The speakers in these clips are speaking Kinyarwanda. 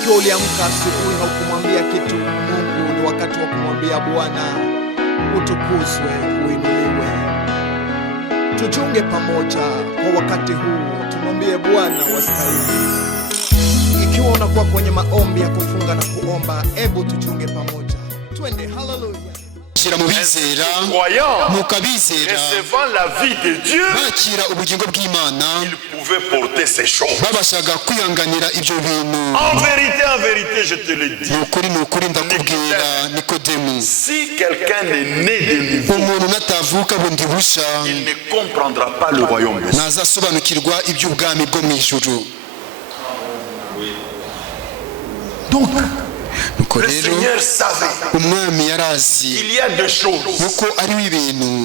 Ikiwa uliamka asubuhi haukumwambia kitu Mungu, ni wakati wa kumwambia Bwana utukuzwe, uinuliwe. Tujiunge pamoja kwa wakati huu, tumwambie Bwana wastahili. Ikiwa unakuwa kwenye maombi ya kufunga na kuomba, hebu tujiunge pamoja. Twende, hallelujah. Recevant la vie de Dieu, il pouvait porter ces choses. En vérité, je te le dis, si quelqu'un est né de nouveau, il ne comprendra pas le royaume de Dieu. Donc, le Seigneur savait qu'il y a des choses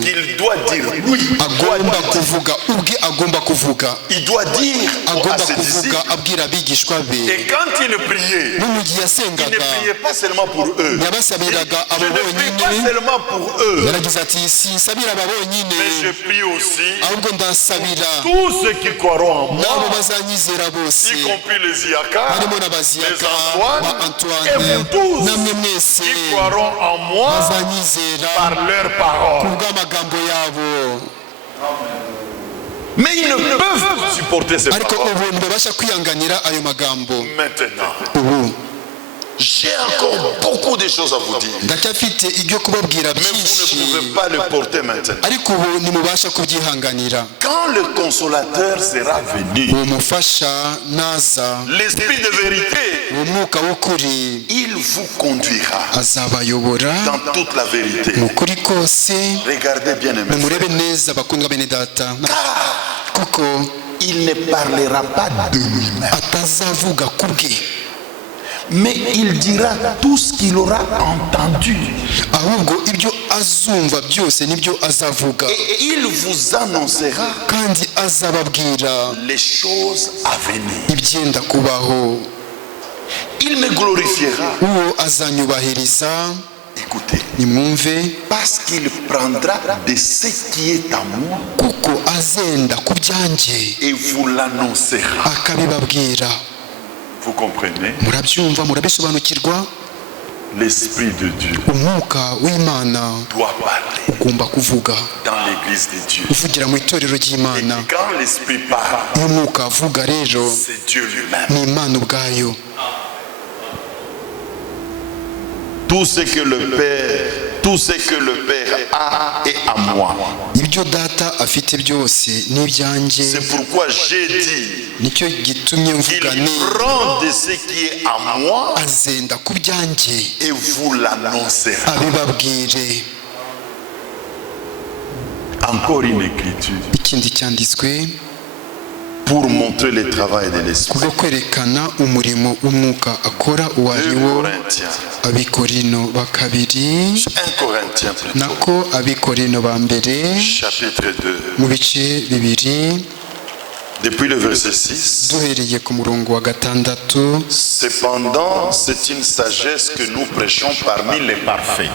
qu'il doit dire. Oui, il doit dire à ses disciples. Et quand il priait, il ne priait pas seulement pour eux. Je ne prie pas seulement pour eux, mais je prie aussi pour tous ceux qui croiront en moi, y compris les Iaka, les Antoine, et vous tous qui croiront en moi par leur parole. Mais ils ne peuvent pas supporter ces paroles. Maintenant, j'ai encore beaucoup de choses à vous dire, mais vous ne pouvez pas le porter maintenant. Quand le consolateur sera venu, l'esprit de vérité, il vous conduira dans toute la vérité. Regardez bien, aimé, car il ne parlera pas de lui-même, mais il dira tout ce qu'il aura entendu. Et il vous annoncera les choses à venir. Il me glorifiera. Écoutez, parce qu'il prendra de ce qui est à moi et vous l'annoncera. Vous comprenez? L'Esprit de Dieu doit parler dans l'église de Dieu. Et quand l'Esprit parle, c'est Dieu lui-même. Tout ce que le Père a est à moi. C'est pourquoi j'ai dit qu'il prend de ce qui est à moi et vous l'annoncera. Encore une écriture pour montrer le travail de l'Esprit. 2 Corinthiens chapitre 2. Depuis le verset 6. Cependant, c'est une sagesse que nous prêchons parmi les parfaits.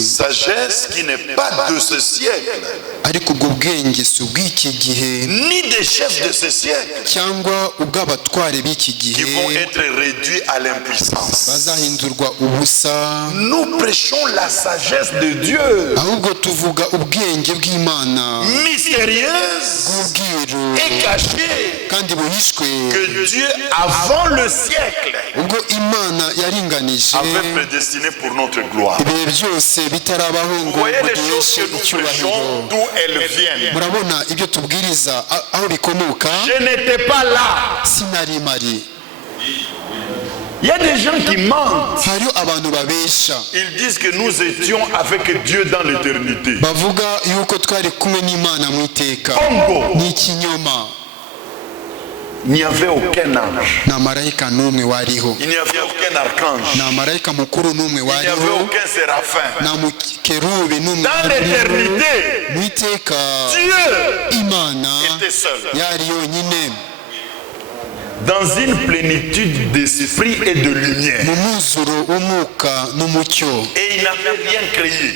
Sagesse qui n'est pas de ce siècle, ni des chefs de ce siècle, qui vont être réduits à l'impuissance. Nous prêchons la sagesse de Dieu, mystérieuse et cachée, que Dieu avant le siècle avait prédestiné pour notre gloire. Vous voyez les choses que nous prêchons, d'où elles viennent. Je n'étais pas là. Il y a des gens qui mentent. Ils disent que nous étions avec Dieu dans l'éternité. Bongo. Il n'y avait aucun ange. Il n'y avait aucun archange. Il n'y avait aucun séraphin. Dans l'éternité, Dieu était seul, dans une plénitude d'esprit et de lumière. Et il n'avait rien créé.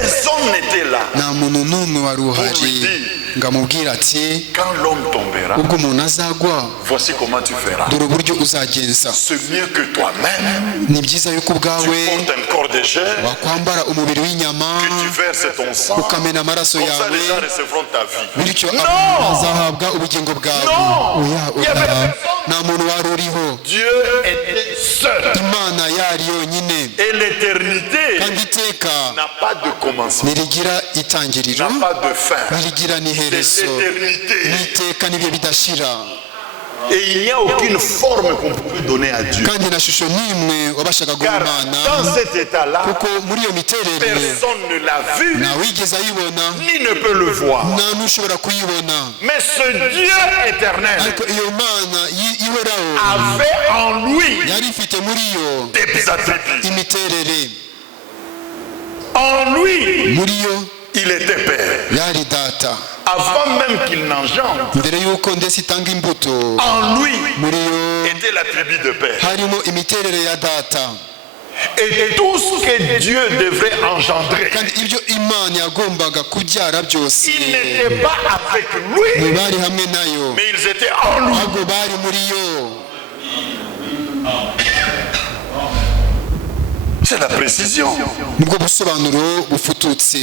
personne n'était là. nta muntu n'umwe wari uhari ngo amubwire ati Quand l'homme tombera, ubwo umuntu azagwa voici comment tu feras. dore uburyo uzagenza. C'est mieux que toi-même. Ni byiza yuko Tu ubwawe portes un corps de chair, wakwambara umubiri w'inyama que tu verses ton sang. ukamena amaraso Comme ça, yawe les gens recevront ta vie. bityo Non! azahabwa ubugingo bwawe. Non! Oya, Il y avait oya, personne. nta muntu wari uriho. Dieu était seul. Imana yari yonyine Et l'éternité kandi iteka n'a pas de commencement, ntirigira itangiriro n'a pas de fin. ntirigira C'est n'iherezo l'éternité. n'iteka n'ibihe bidashira. Et il n'y a aucune forme qu'on peut donner à Dieu. kandi na shusho n'imwe wabashaga guha Car Imana dans cet état-là, kuko muri iyo miterere personne ne l'a vu, ntawigeze ayibona ni ne peut le voir. nta n'ushobora kuyibona. Mais ce Dieu éternel ariko iyo Mana ihoraho avait en lui yari ifite muri yo des attributs. imiterere. En lui, muri yo il était Père. yari data Avant même qu'il n'engendre, mbere y'uko ndetse itanga imbuto en lui muri yo était la tribu de Père. harimo imiterere ya data. Et tout ce que Dieu devrait engendrer, kandi ibyo Imana yagombaga kubyara byose ils n'étaient pas avec lui, ntibari hamwe nayo mais ils étaient en lui. ahubwo bari muri yo. C'est la précision. nibwo busobanuro bufututse.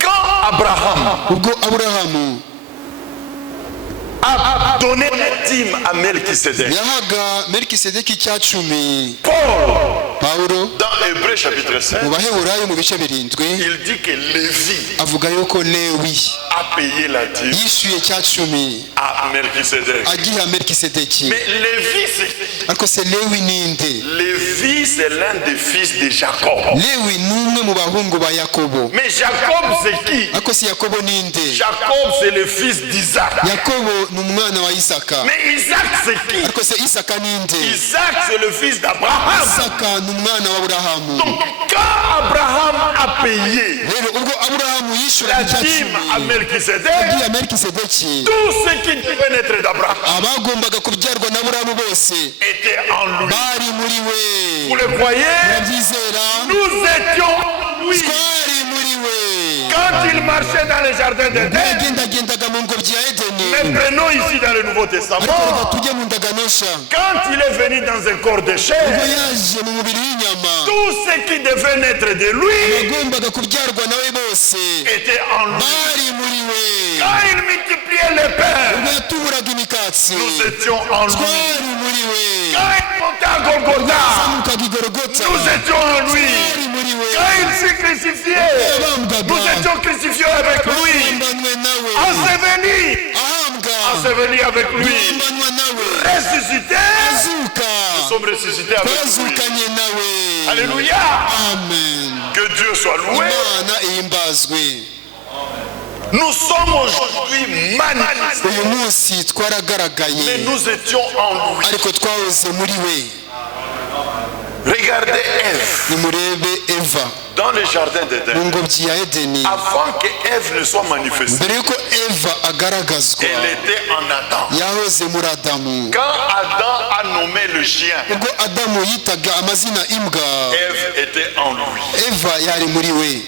Quand Abraham ubwo Aburahamu a donné la dîme à Melchisedec, yahaga Melikisedeki icya cumi, Paul, Pawulo dans Hébreux chapitre 5, mu Baheburayo mu bice birindwi il dit que Lévi avuga yuko Lewi a payé la dîme yishyuye icya cumi à Melchisedec. agiha Melikisedeki. Mais Lévi, c'est ariko se Lewi ninde? Lévi, c'est l'un des fils de Jacob. Lewi ni umwe mu bahungu ba Yakobo. Mais Jacob, c'est qui? ariko se Yakobo ninde? Jacob, c'est le fils d'Isaac. Yakobo ni umwana wa Isaka. Mais Isaac, c'est qui? ariko se Isaka ninde? Isaac, c'est le fils d'Abraham. Isaka ni umwana wa Aburahamu. Donc, quand Abraham a payé rero ubwo Aburahamu yishyura la icya dîme à cumi Melchisedec, agiha Melikisedeki, tout ce qui devait naître d'Abraham abagombaga kubyarwa na Aburahamu bose était en lui. bari muri we. Vous le croyez? Murabyizera? Nous étions en lui. twari muri we. Quand il marchait dans les jardins d'Éden, yagendagendaga mu ngobyi ya Edeni. mais prenons ici dans le Nouveau ariko reka Testament, tujye mu ndagano nshya. quand il est venu dans un corps de ubwo chair, yaje mu mubiri w'inyama tout ce qui devait naître de lui abagombaga kubyarwa nawe bose était en lui. bari muri we. Quand il multipliait les pains, ubwo yatuburaga imikatsi nous étions en lui. twari muri we. Quand il montait à Golgotha, azamukaga i Golgota nous étions en lui. twari muri we. Quand il fut crucifié, nous étions crucifiés avec lui. yabambanywe nawe Enseveli, ahambwa enseveli avec lui. yabambanywa nawe Ressuscité, azuka nous sommes ressuscités avec lui. twazukanye nawe. Alléluia. amen. Que Dieu soit loué. Imana ihimbazwe. Nous sommes aujourd'hui manifestés, uyu munsi twaragaragaye mais nous étions en lui. ariko twahoze muri we. Regardez Ève nimurebe Eva dans le jardin mu d'Éden. ngobyi ya Edeni. Avant que Ève ne soit manifestée, mbere yuko Eva agaragazwa elle était en Adam. yahoze muri Adamu. Quand Adam a nommé le chien, ubwo Adamu yitaga amazina imbwa, Ève était en lui. Eva yari muri we.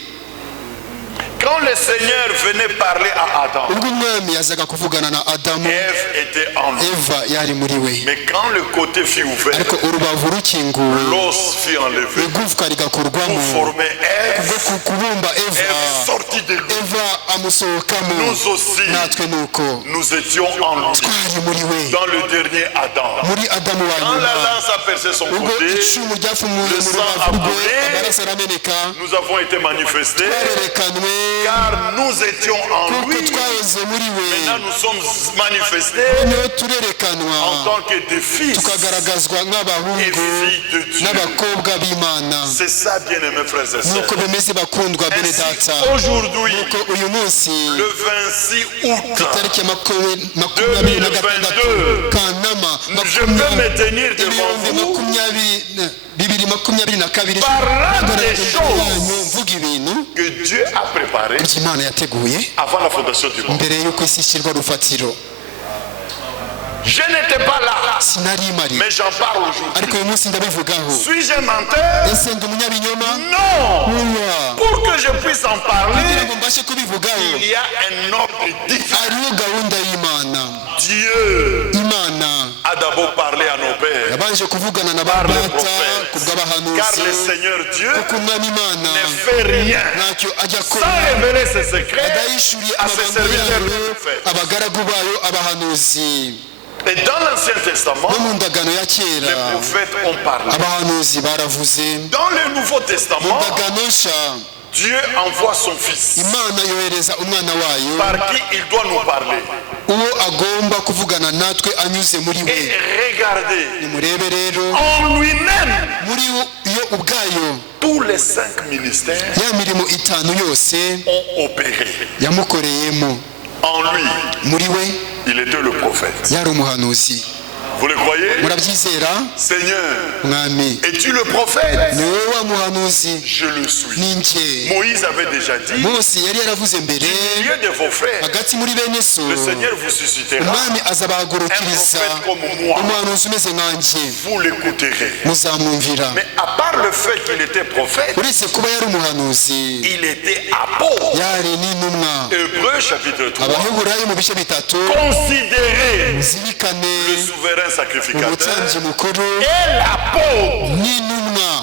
Quand le Seigneur venait parler à Adam, ubwo umwami yazaga kuvugana na Adamu, Ève était en lui. Eva yari muri we. Mais quand le côté fut ouvert, ariko urubavu rukinguwe l'os fut enlevé igufwa rigakurwamo pour former kubwo Ève. kubumba Eva. Ève sortit de lui. Eva amusohokamo. Nous aussi, natwe nuko nous étions en lui. twari muri we. Dans le dernier Adam. muri Adamu wa Quand la nyuma lance a percé son ubwo côté, icumu ryafumuye le mu sang rubavu a rwe coulé. amaraso arameneka nous avons été manifestés twarerekanwe car nous étions en kuko lui. twahoze muri we. Maintenant nous sommes manifestés noneho turerekanwa en tant que des fils tukagaragazwa et nk'abahungu filles de Dieu. n'abakobwa b'Imana. C'est ça, bien-aimés frères et nuko sœurs. bimeze bakundwa bene Ainsi, data. aujourd'hui, nuko uyu munsi le 26 août, tariki ya makumyabiri na gatandatu 2022, Kanama je peux me tenir devant ibihumbi vous bibiri makumyabiri na kabiri parlant des yanyu choses mvuga ibintu que Dieu a préparées Imana yateguye avant la fondation du monde. mbere y'uko isi ishyirwa urufatiro. Je n'étais pas là, mais j'en parle aujourd'hui. Suis-je un menteur? Non. Pour que je puisse en parler, il y a un ordre divin. Dieu a d'abord parlé à nos pères par le prophète, car le Seigneur Dieu ne fait rien sans révéler ses secrets à ses serviteurs le prophète. Et dans l'Ancien Testament, les prophètes ont parlé. Dans le Nouveau Testament, Dieu envoie son Fils par qui il doit nous parler. Et regardez, en lui-même, tous les 5 ministères ont opéré. En lui, il était le prophète. Vous le croyez? Seigneur, es-tu le prophète? Je le suis. Moïse avait déjà dit, du milieu de vos frères, le Seigneur vous suscitera un prophète comme moi. Vous l'écouterez. Mais à part le fait qu'il était prophète, il était apôtre. Hébreux chapitre 3. Considérez le souverain sacrificateur et l'apôtre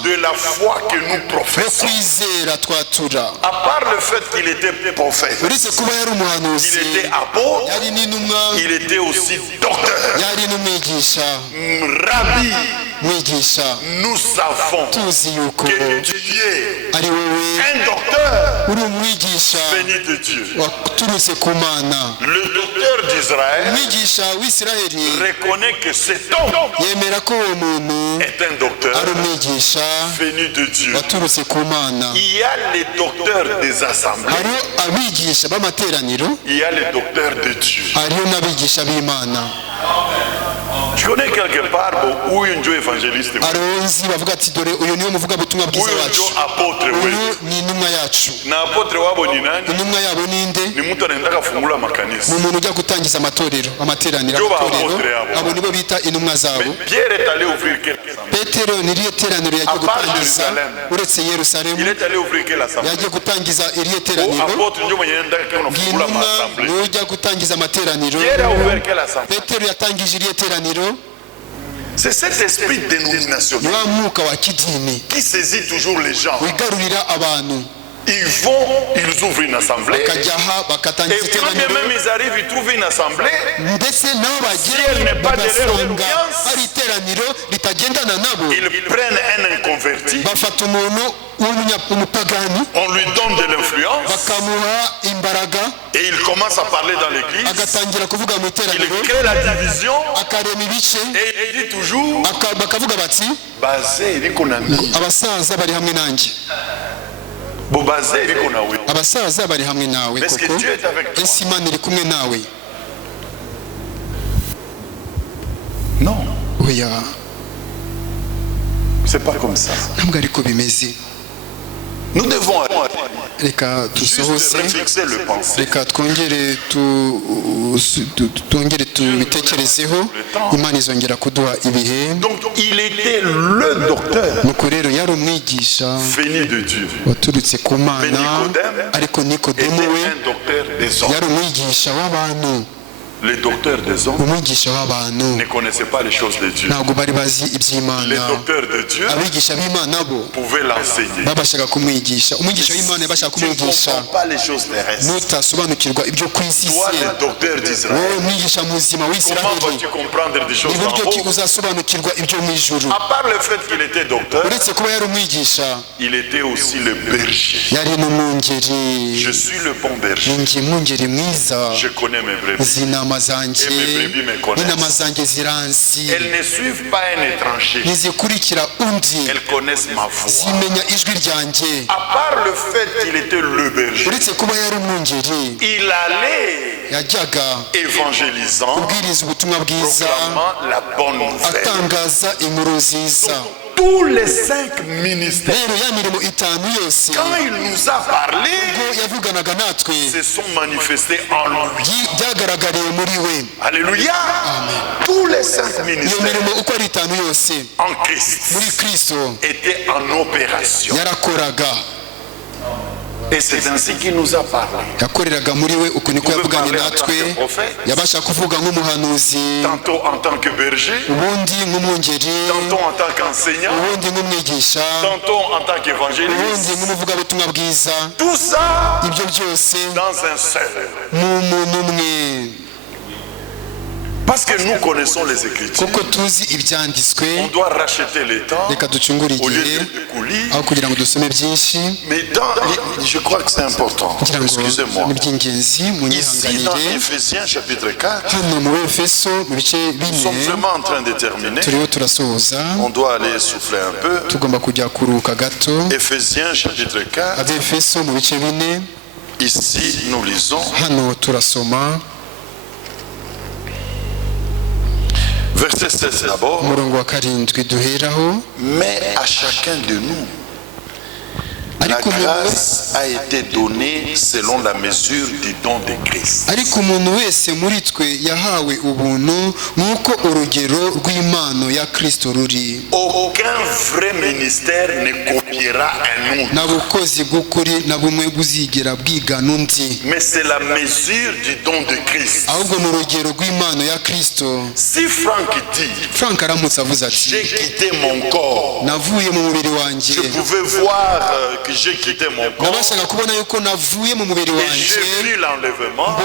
de la foi que nous professons. À part le fait qu'il était prophète, il était apôtre, il était aussi docteur. Rabbi, nous savons que tu es un docteur béni de Dieu. Le docteur d'Israël reconnaît que cet homme est un docteur venu de Dieu. Il y a les docteurs des assemblées, il y a les docteurs de Dieu. Je connais quelque part où il y a un évangéliste, où il y a un apôtre. N'apôtre wabo ni nani? Ni mtu anaenda kufungula makanisa. Pierre est allé ouvrir quelle assemblée? À part Jérusalem, il est allé ouvrir quelle assemblée? Apôtre ndio mwenye anaenda kufungula assemblée. Pierre a ouvert quelle assemblée? C'est cet esprit dénominationnel qui saisit toujours les gens. Ils ouvrent une assemblée. Et quand bien même ils arrivent, ils trouvent une assemblée. Si elle n'est pas de leur obéissance, ils prennent un inconverti. On lui donne de l'influence. Et il commence à parler dans l'église. Il crée la division. Et il dit toujours, abasaza bari hamwe nawe koko ese Imana iri kumwe nawe? Non, oya, c'est pas comme ça. ntabwo ariko bimeze. Nous devons dusohose, reka twongere tubitekerezeho. Imana izongera kuduha ibihe. Donc il était le docteur nuko rero yari umwigisha venu de Dieu. waturutse ku Mana, ariko Nikodemo we yari umwigisha w'abantu. Les docteurs des hommes ne connaissaient pas les choses de Dieu. Les docteurs de Dieu pouvaient l'enseigner. Tu ne comprends pas les choses terrestres. Toi, le docteur d'Israël, comment vas-tu comprendre des choses en haut? À part le fait qu'il était docteur, il était aussi le berger. Je suis le bon berger. Je connais mes brebis. Elles ne suivent pas un étranger. Elles connaissent ma voix. À part le fait qu'il était le berger, il allait évangélisant, proclamant la bonne nouvelle. tous les 5 ministères, quand il nous a parlé, se sont manifestés en lui. Alléluia. Tous les 5 ministères en Christ étaient en opération. Et c'est ainsi qu'il nous a parlé. Tantôt en tant que berger, tantôt en tant qu'enseignant, tantôt en tant qu'évangéliste. Tout ça dans un seul. Parce que nous connaissons les Écritures, on doit racheter les temps au lieu de coulis. Mais je crois que c'est important. Excusez-moi. Ici dans Ephésiens chapitre 4, nous sommes vraiment en train de terminer. On doit aller souffler un peu. Ephésiens chapitre 4. Ici nous lisons. Verset 16 d'abord. Mais à chacun de nous, la grâce a été donnée selon la mesure du don de Christ. Aucun vrai ministère ne copiera un autre. Mais c'est la mesure du don de Christ. Si Franck dit, j'ai quitté mon corps, je pouvais voir que j'ai quitté mon corps et j'ai vu l'enlèvement,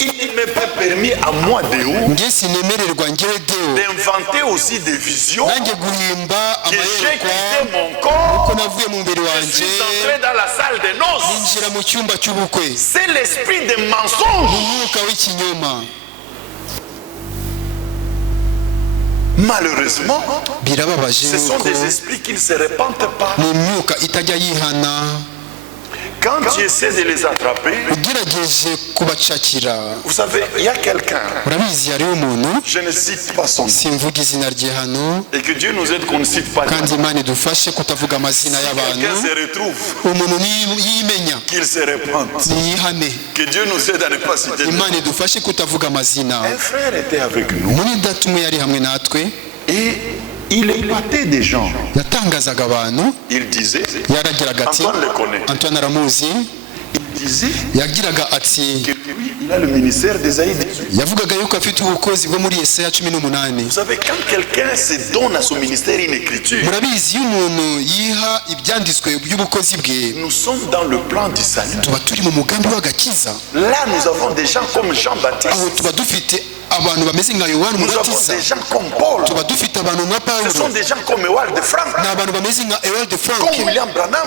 il ne m'est pas permis à moi d'inventer aussi des visions que j'ai quitté mon corps, je suis entré dans la salle des noces. C'est l'esprit des mensonges. Malheureusement, ce sont des esprits qui ne se répandent pas. Quand tu essaies de les attraper, vous savez, il y a quelqu'un, je ne cite pas son nom, et que Dieu nous aide qu'on ne cite pas. Si quelqu'un se retrouve, qu'il se répande, que Dieu nous aide à ne pas citer. Un frère était avec nous et il épatait des gens. Il disait, Antoine le connaît, il disait que lui, il a le ministère d'Ésaïe 18. Vous savez, quand quelqu'un se donne à son ministère une écriture, nous sommes dans le plan du salut. Là, nous avons des gens comme Jean-Baptiste. Nous avons des gens comme Paul. Ce sont des gens comme Ewald de Frank, comme William Branham.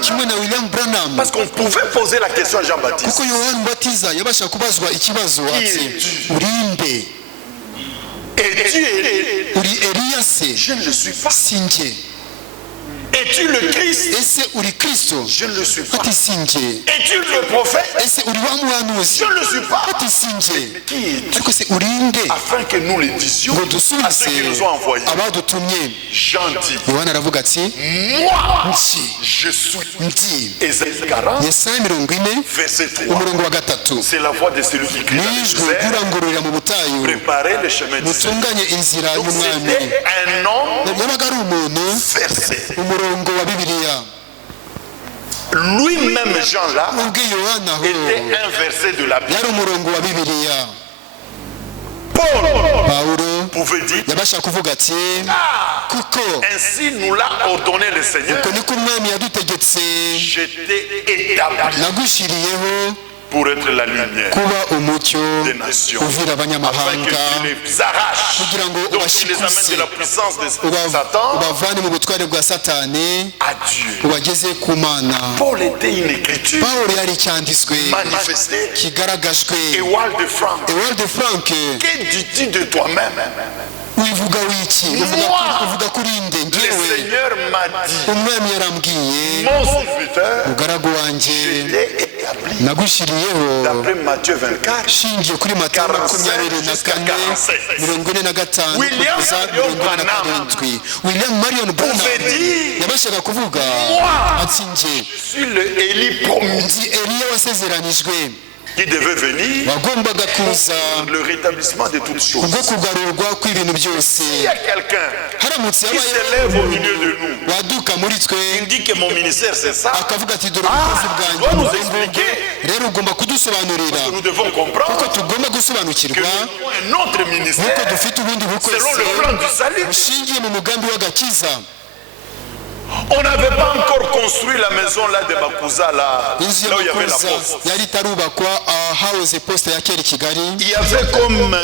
Parce qu'on pouvait poser la question à Jean-Baptiste. Es-tu Élie? Je ne le suis pas. Es-tu le Christ? Je ne le suis pas. Es-tu le prophète? Je ne le suis pas. Qui es-tu? Afin que nous le disions à ceux qui nous ont envoyés. Jean dit, moi je suis. Ésaïe 40, verset 3. C'est la voix de celui qui crie dans le désert. Préparez le chemin du Seigneur. Donc c'était un homme versé. Lui-même, Jean-là, était un verset de la Bible. Paul pouvait dire, ainsi nous l'a ordonné le Seigneur. J'étais établi pour être la lumière des nations, afin que tu les arraches, donc tu les amènes de la puissance de Satan à Dieu. Paul était une écriture manifestée. Ewald de Frank, que dis-tu de toi-même? Moi, le Seigneur m'a dit, mon serviteur, j'étais établi établi nagushiriyeho d'après Matthieu 24. shingiye kuri Matayo 24:45 William Marion Branham pouvait dire, yabashaga kuvuga ati nje je suis le Élie promis ndi Eliya wasezeranijwe qui devait venir wagombaga kuza pour le rétablissement de toutes choses. kubwo kugarurwa kw'ibintu byose. Il y a quelqu'un haramutse qui yabaye s'élève au milieu de nous, waduka muri twe il dit que mon ministère c'est ça. akavuga ati dore ubukozi doit bwanjye nous expliquer. rero ugomba kudusobanurira Nous devons kuko comprendre tugomba que gusobanukirwa nous avons un autre nuko ministère dufite ubundi selon le bukozi plan du salut. bushingiye mu mugambi w'agakiza. On n'avait pas encore construit la maison là de Bakuza, là inzu où il y avait la y'abakuza poste. yari itarubakwa ahahoze posita ya kera i Kigali. Il y avait comme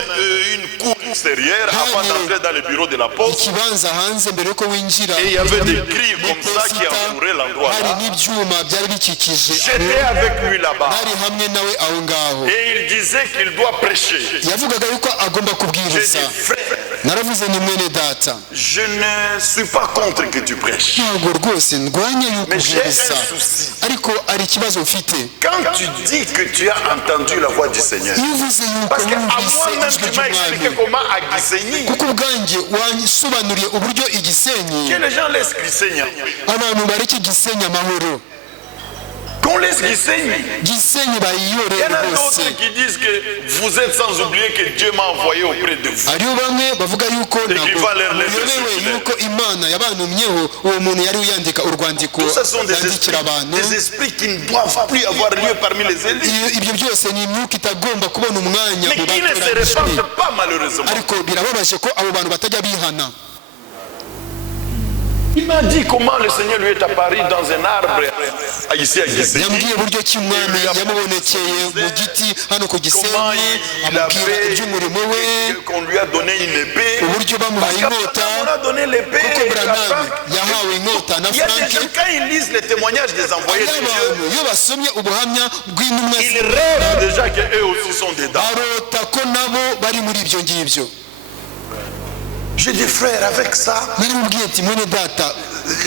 une cour extérieure avant d'entrer dans le bureau de la poste. ikibanza hanze mbere yuko winjira Et il y avait des grilles comme ça qui entouraient l'endroit hari là. n'ibyuma byari bikikije J'étais avec lui là-bas. bari hamwe nawe aho ngaho. Et il disait qu'il doit prêcher. yavugaga yuko agomba J'ai kubwiriza. dit, frère, naravuze ni mwene data je ne suis pas contre que tu prêches. ntabwo rwose ndwanya yuko Mais j'ai ubwiriza un souci. ariko ari ikibazo mfite. Quand tu dis que tu as entendu la voix du Seigneur, iyo uvuze yuko parce qu'à wumvise moi-même ijwi tu m'as expliqué ry'umwami comment à Gisenyi, kuko ubwanjye wansobanuriye uburyo igisenyi que les gens laissent Gisenyi. abantu bareke gisenyi amahoro Qu'on laisse Gisenyi. gisenyi Il y bayiyorere en a rwose. d'autres qui disent que vous êtes sans oublier que Dieu m'a envoyé auprès de vous. hariho bamwe bavuga yuko ntabwo va leur laisser muyobewe circuler. yuko imana yabantumyeho uwo muntu yari uyandika urwandiko Tout ça sont yandikira abantu. des esprits qui ne doivent plus avoir lieu parmi les élus, Ibyo byose ni imyuka itagomba kubona umwanya mais mu qui ne se batoranijwe. répandent pas malheureusement. ariko birababaje ko abo bantu batajya bihana. Il m'a dit comment le Seigneur lui est apparu dans un arbre ici à Gisenyi. yambwiye uburyo ki umwami yamubonekeye mu giti hano ku Comment gisenyi il amubwira avait, iby'umurimo we qu'on lui a donné une épée. uburyo bamuhaye Parce inkota qu'on a donné l'épée. kuko et la Branham Franck. yahawe inkota na Il y a des Frank. gens, quand ils lisent les témoignages des envoyés de Hariho Dieu, abantu iyo basomye ubuhamya bw'intumwa ils z'Imana, rêvent déjà qu'eux aussi sont dedans. barota ko nabo bari muri ibyo ngibyo. Je dis frère, avec ça, narimubwiye ati mwene data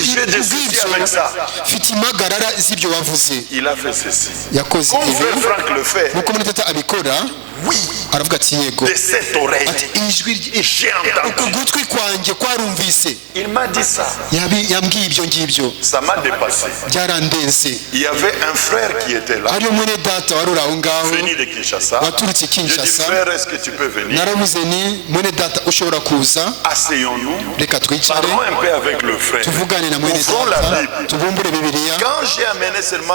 j'ai des soucis avec ça. mfite impagarara z'ibyo wavuze. Il a fait ceci. yakoze Comme ibi frère Franck le fait, nk'uko mwene data abikora oui, aravuga ati yego de cette oreille, ati ijwi j'ai uku entendu. gutwi kwanjye kwarumvise. Il m'a dit ça. yambwiye ibyo ngibyo Ça m'a dépassé. byarandenze. Il y avait un frère qui était là, hariyo mwene data wari uri aho ngaho venu de Kinshasa. waturutse i Je dis Kinshasa. frère, est-ce que tu peux venir? naravuze ni mwene data ushobora kuza Asseyons-nous. reka twicare Parlons un peu avec le frère. tuvugane na mwene Ouvrons la data Bible. tubumbure bibiliya. Quand j'ai amené seulement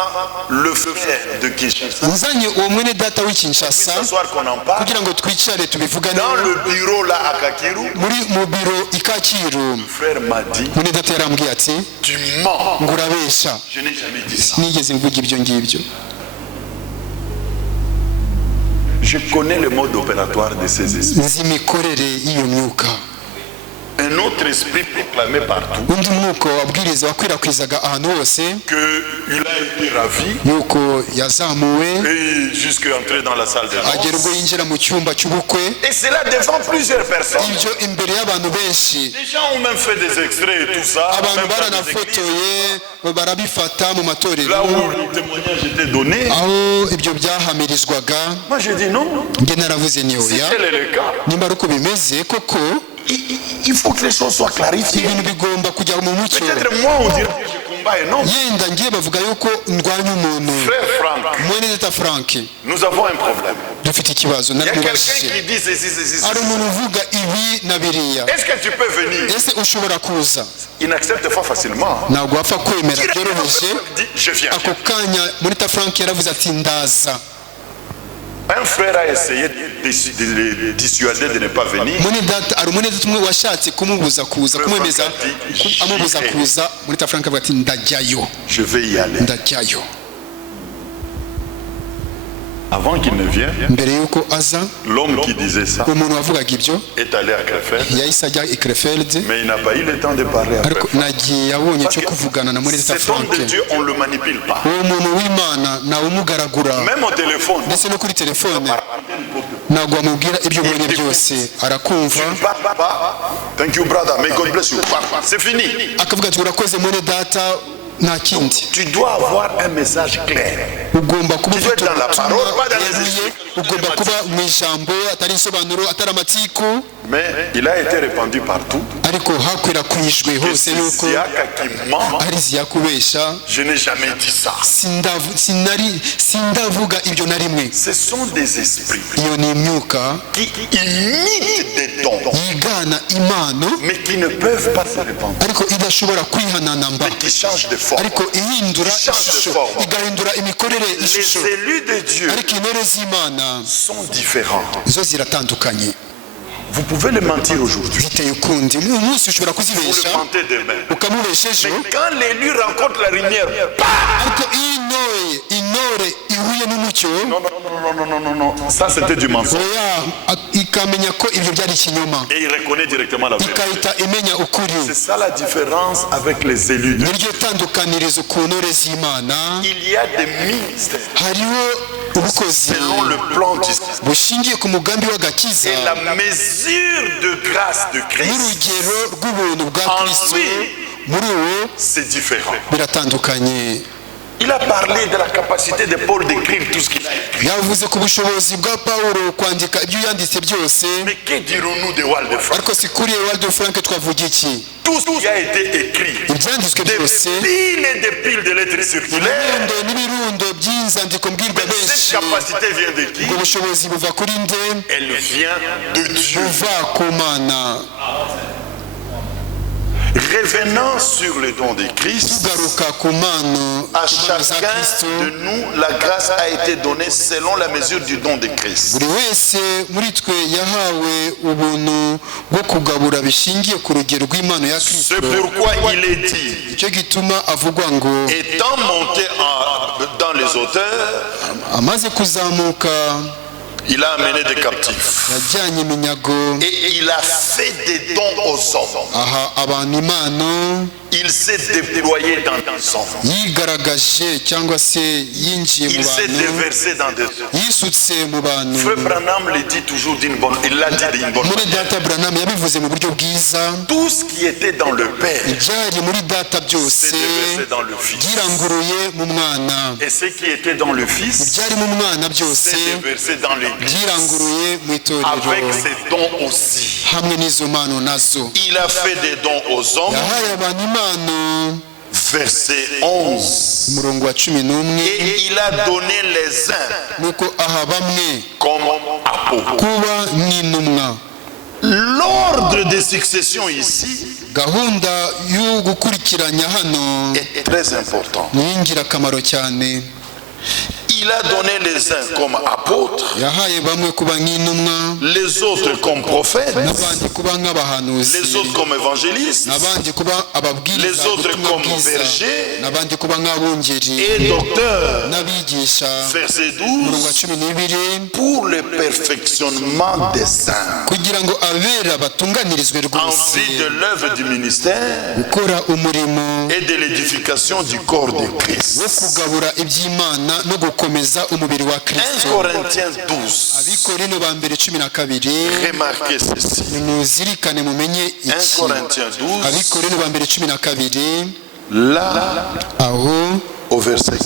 le frère de Kinshasa, nzanye uwo mwene data w'i puis Kinshasa ce soir qu'on en parle, kugira ngo twicare tubivugane dans le bureau là à Kakiru, mu biro i Kacyiru. le frère m'a dit, mwene data yarambwiye ati tu mens. ngo urabesha. Je n'ai jamais dit ça. sinigeze mvuga ibyo ngibyo. Je connais le mode opératoire de ces esprits. nzi imikorere y'iyo myuka. Un autre esprit proclamé partout undi mwuka wabwiriza wakwirakwizaga ahantu hose qu'il a été ravi yuko yazamuwe et jusqu'à entrer dans la salle de agera ubwo noces. yinjira mu cyumba cy'ubukwe. Et c'est là devant plusieurs personnes. ibyo imbere y'abantu benshi. Les gens ont même fait des extraits et tout ça. abantu Même dans des églises. baranafotoye barabifata mu matorero Là où le témoignage était donné. aho ibyo byahamirizwaga. Moi je dis non. njye naravuze ni Si oya tel est le cas, nimba ari uko bimeze koko il faut que les choses soient clarifiées. ibintu bigomba kujya mu mucyo. Peut-être moi on dirait que je combat un homme. yenda ngiye bavuga yuko ndwanya umuntu. Frère Franck, mwene data Frank nous avons un problème. dufite ikibazo Il y a quelqu'un narimubajije. qui dit ceci, ceci, hari ceci. umuntu uvuga ibi na biriya. Est-ce que tu peux venir? ese ushobora kuza? Il n'accepte pas facilement. ntabwo wapfa kwemera byoroheje. Il dit, je viens. ako kanya muri ta Frank yaravuze ati ndaza. Un frère a essayé de le dissuader de ne pas venir. mwene data hari umwene data umwe washatse kumubuza kuza kumwemeza amubuza kuza. muri ta Frank avuga ati ndajyayo Je vais y aller. ndajyayo. Avant qu'il ne vienne, mbere yuko aza l'homme qui disait ça umuntu wavugaga ibyo est allé à Krefeld, yahise ajya i Krefeld mais il n'a pas eu le temps de parler à ariko Krefeld. nagiye yabonye cyo kuvugana na mwene data Cet homme Frank. de Dieu, on ne le manipule pas. uwo muntu w'Imana nawe umugaragura Même au téléphone. ndetse no kuri telefone ntabwo wamubwira ibyo ubonye byose arakumva Thank you, brother. May God bless you. C'est fini. akavuga ati urakoze mwene data nta kindi. Tu dois avoir un message clair. Ugomba kuba Tu dois être dans la parole, pas dans les esprits. ugomba kuba mu ijambo atari insobanuro atari amatsiko. Mais il a été répandu partout. Ariko hakwirakwijwe hose yuko ari ziyakubesha. Je n'ai jamais dit ça. Sindavuga ibyo na rimwe. Ce sont des esprits Iyo ni imyuka qui imitent des dons, yigana impano mais qui ne peuvent pas se répandre, ariko idashobora kwihanana mba, qui changent de forme. ariko ihindura ishusho, igahindura imikorere ishusho. Les élus de Dieu Ariko intore z'Imana sont différents. zo ziratandukanye. Vous pouvez le mentir aujourd'hui. Ziteye ukundi umunsi ushobora Vous kuzibesha le mentez demain. ukamubesha ejo, Mais quand l'élu rencontre la lumière, ariko iyo intore ihuye n'umucyo non, ça c'était du mensonge. oya ikamenya ko ibyo byari ikinyoma, Et il reconnaît directement la vérité. ikahita imenya ukuri. C'est ça la différence avec les élus de Dieu. niryo tandukanirizo ku ntore z'Imana. Il y a des ministères Hariho ubukozi selon le plan du bushingiye ku mugambi w'agakiza et la mesure de grâce de Christ. n'urugero rw'ubuntu bwa En Kristo. lui, Muri uwo c'est différent. biratandukanye. Il a parlé de la capacité de Paul d'écrire tout ce qu'il a écrit. Yavuze ku bushobozi bwa Pawulo kwandika ibyo yanditse byose. Mais que dirons-nous de Waldo Frank? Ariko si kuri Waldo Frank twavuga iki? Tout ce qui a été écrit, Ibyanditswe des byose, piles et des piles de lettres circulaires, ibirundo n'ibirundo by'inzandiko mbwirwa cette benshi. capacité vient de qui? Ubwo bushobozi buva kuri nde? Elle vient de Dieu. Buva ku Mana. Revenant sur le don de Christ, Tugaruka ku mpano à za chacun Kristo. de nous, la grâce a été donnée selon la mesure du don de Christ. Buri wese muri twe yahawe ubuntu bwo kugabura bishingiye ku rugero rw'impano ya Kristo. C'est pourquoi il est dit, Icyo gituma avugwa ngo étant monté dans les hauteurs, amaze kuzamuka il a amené des captifs. yajyanye iminyago, Et il a fait des dons aux hommes. aha abantu impano, Il s'est déployé dans les hommes. yigaragaje cyangwa se yinjiye mu Il s'est bantu, déversé dans des hommes. yisutse mu bantu. Frère Branham le dit toujours d'une bonne, il l'a dit d'une bonne Muri manière. Data Branham yabivuze mu buryo bwiza. Tout ce qui était dans le Père Ibyari muri Data byose s'est déversé dans le Fils. byiranguruye mu Mwana, Et ce qui était dans le Fils ibyari mu Mwana byose s'est déversé dans l'Église. byiranguruye mu itorero Avec ses dons aussi. hamwe n'izo mpano nazo. Il a fait des dons aux hommes. Yahaye abantu impano, Verset 11. umurongo wa 11, Et il a donné les uns nuko aha bamwe comme apôtres. kuba nk'intumwa. L'ordre de succession ici Gahunda yo gukurikiranya hano est très important. ni ingirakamaro cyane. Il a donné les uns comme apôtres, Yahaye bamwe kuba nk'intumwa, les autres comme prophètes, n'abandi kuba nk'abahanuzi, les autres comme évangélistes, n'abandi kuba ababwiriza les autres ubutumwa comme bwiza, bergers n'abandi kuba nk'abungeri et docteurs. n'abigisha. Verset Umurongo wa 12. 12, Pour le perfectionnement des saints, kugira ngo abera batunganirizwe en rwose vue de l'œuvre du ministère gukora umurimo et de l'édification du corps de wo Christ. kugabura iby'Imana no gukomeza umubiri wa 1 Kristo. Corinthiens 12. Abikorino ba mbere 12, Remarquez ceci. nimuzirikane mumenye 1 iki. Corinthiens 12. Abikorino ba mbere 12, Là, aho au verset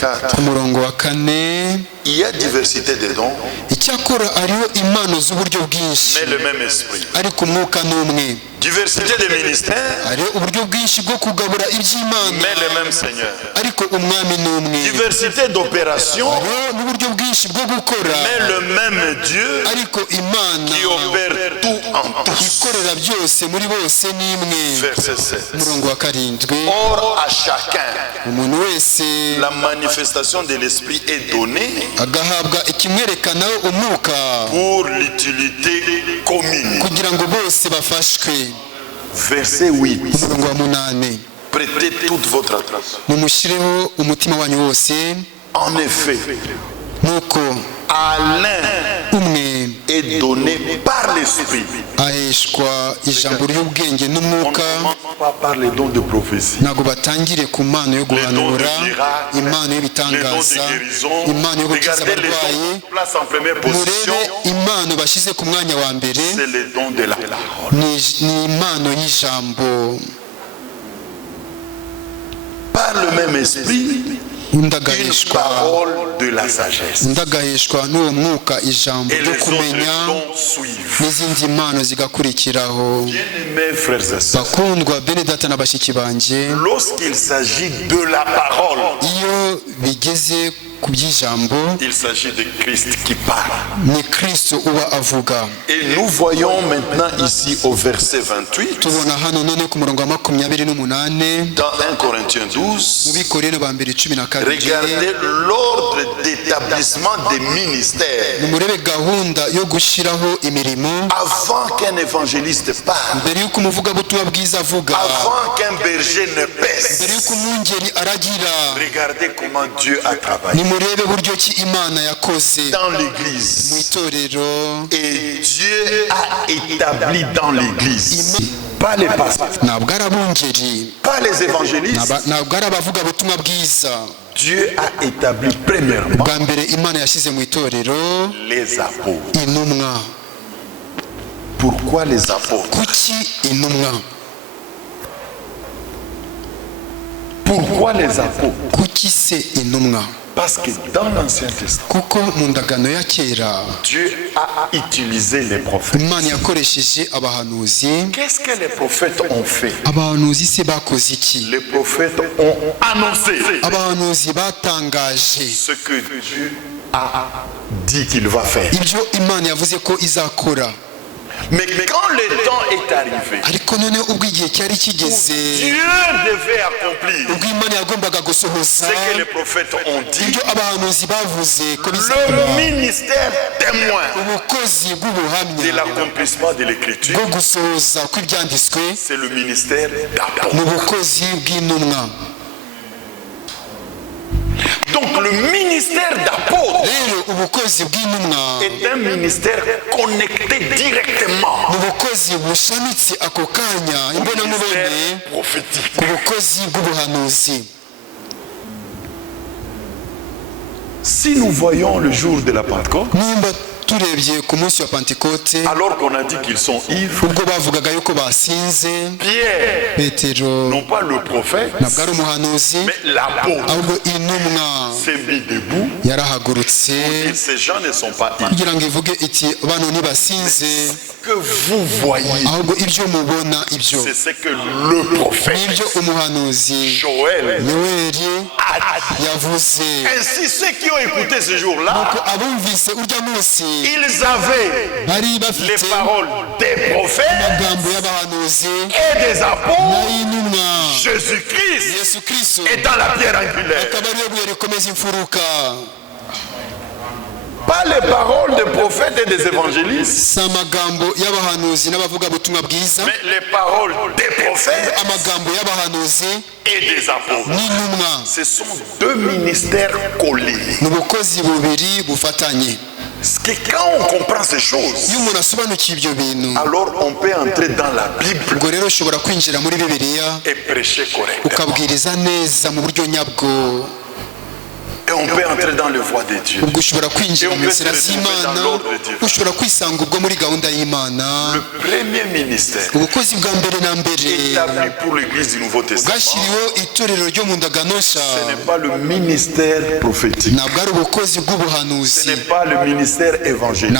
4, umurongo wa 4, il y a diversité de dons, icyakora hariho impano z'uburyo bwinshi mais le même esprit. ariko umwuka n'umwe. Diversité de ministères, Hariho uburyo bwinshi bwo kugabura iby'Imana mais le même Seigneur. ariko umwami n'umwe. Diversité d'opérations, Hariho n'uburyo bwinshi bwo gukora mais le même Dieu ariko Imana qui opère tout en tous. ikorera byose muri bose n'imwe. Verset 7. Umurongo wa 7, Or, à chacun, umuntu wese la manifestation de l'esprit est donnée agahabwa ikimwerekanaho umwuka pour l'utilité commune. kugira ngo bose bafashwe. Verset 8. Umurongo wa 8, Prêtez toute votre attention. mumushyireho umutima wanyu wose, En effet, nuko à l'un umwe est donné par l'esprit. aheshwa ijambo ry'ubwenge On ne n'umwuka. commence pas par les dons de prophétie. Ntabwo batangire ku mpano yo Les dons de guhanura, miracle, impano les dons y'ibitangaza, de guérison. impano yo gukiza Regardez les abarwayi. dons place en première position. Murebe impano bashyize ku mwanya wa mbere, C'est les dons de la parole. ni impano y'ijambo. par le même esprit une parole de la sagesse. Et les autres dons suivent. Bien-aimés frères et sœurs, lorsqu'il s'agit de la parole, il s'agit de Christ qui parle. Et nous voyons maintenant ici au verset 28, dans 1 Corinthiens 12, regardez l'ordre d'établissement des ministères. Avant qu'un évangéliste parle, avant qu'un berger ne pèse, regardez comment Dieu a travaillé dans l'église. Et Dieu a établi dans l'église, pas les pasteurs, pas les évangélistes, Dieu a établi premièrement les apôtres. Pourquoi les apôtres? Pourquoi les apôtres? Parce que dans l'Ancien Testament, Dieu a utilisé les prophètes. Qu'est-ce que les prophètes ont fait? Les prophètes ont annoncé ce que Dieu a dit qu'il va faire. Mais quand le temps est arrivé, Dieu devait accomplir ce que les prophètes ont dit. Le ministère témoin de l'accomplissement de l'écriture, c'est le ministère d'apôtre. Donc le ministère d'apôtre est un ministère connecté directement au ministère prophétique. Si nous voyons le jour de la Pentecôte, alors qu'on a dit qu'ils sont ivres, Pierre, non pas le prophète, mais l'apôtre, s'est mis debout. Ces gens ne sont pas ivres. Ce que vous voyez, c'est ce que le prophète Joël a dit. Ainsi, ceux qui ont écouté ce jour-là, ils avaient les paroles des prophètes et des apôtres. Jésus-Christ est dans la pierre angulaire. Pas les paroles des prophètes et des évangélistes, mais les paroles des prophètes et des apôtres. Ce sont deux ministères collés. Parce que quand on comprend ces choses, alors on peut entrer dans la Bible et prêcher correctement. Et on peut entrer dans le voie de Dieu. Et on peut se retrouver dans l'ordre de Dieu. Le premier ministère établi pour l'église du Nouveau Testament, ce n'est pas le ministère prophétique. Ce n'est pas le ministère évangélique.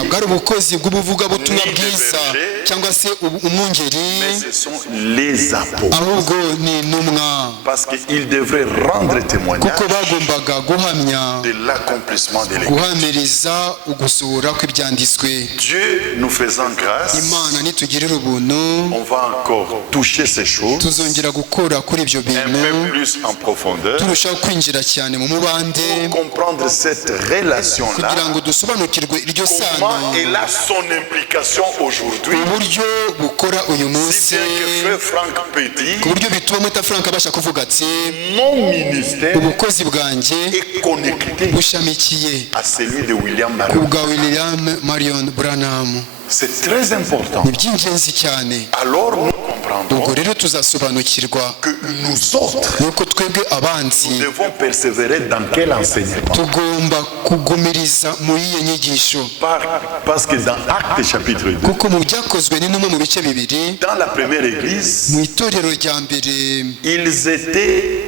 Mais ce sont les apôtres. Parce qu'ils devraient rendre témoignage de l'accomplissement de l'église. Dieu nous faisant grâce, on va encore toucher ces choses un peu plus en profondeur pour comprendre cette relation-là, comment elle a son implication aujourd'hui. Si bien que frère Franck peut dire, mon ministère est connecté à celui de William Marion. C'est très important. Alors nous comprendrons que nous autres, nous devons persévérer dans quel enseignement? Parce que dans Actes chapitre 2, dans la première église, ils étaient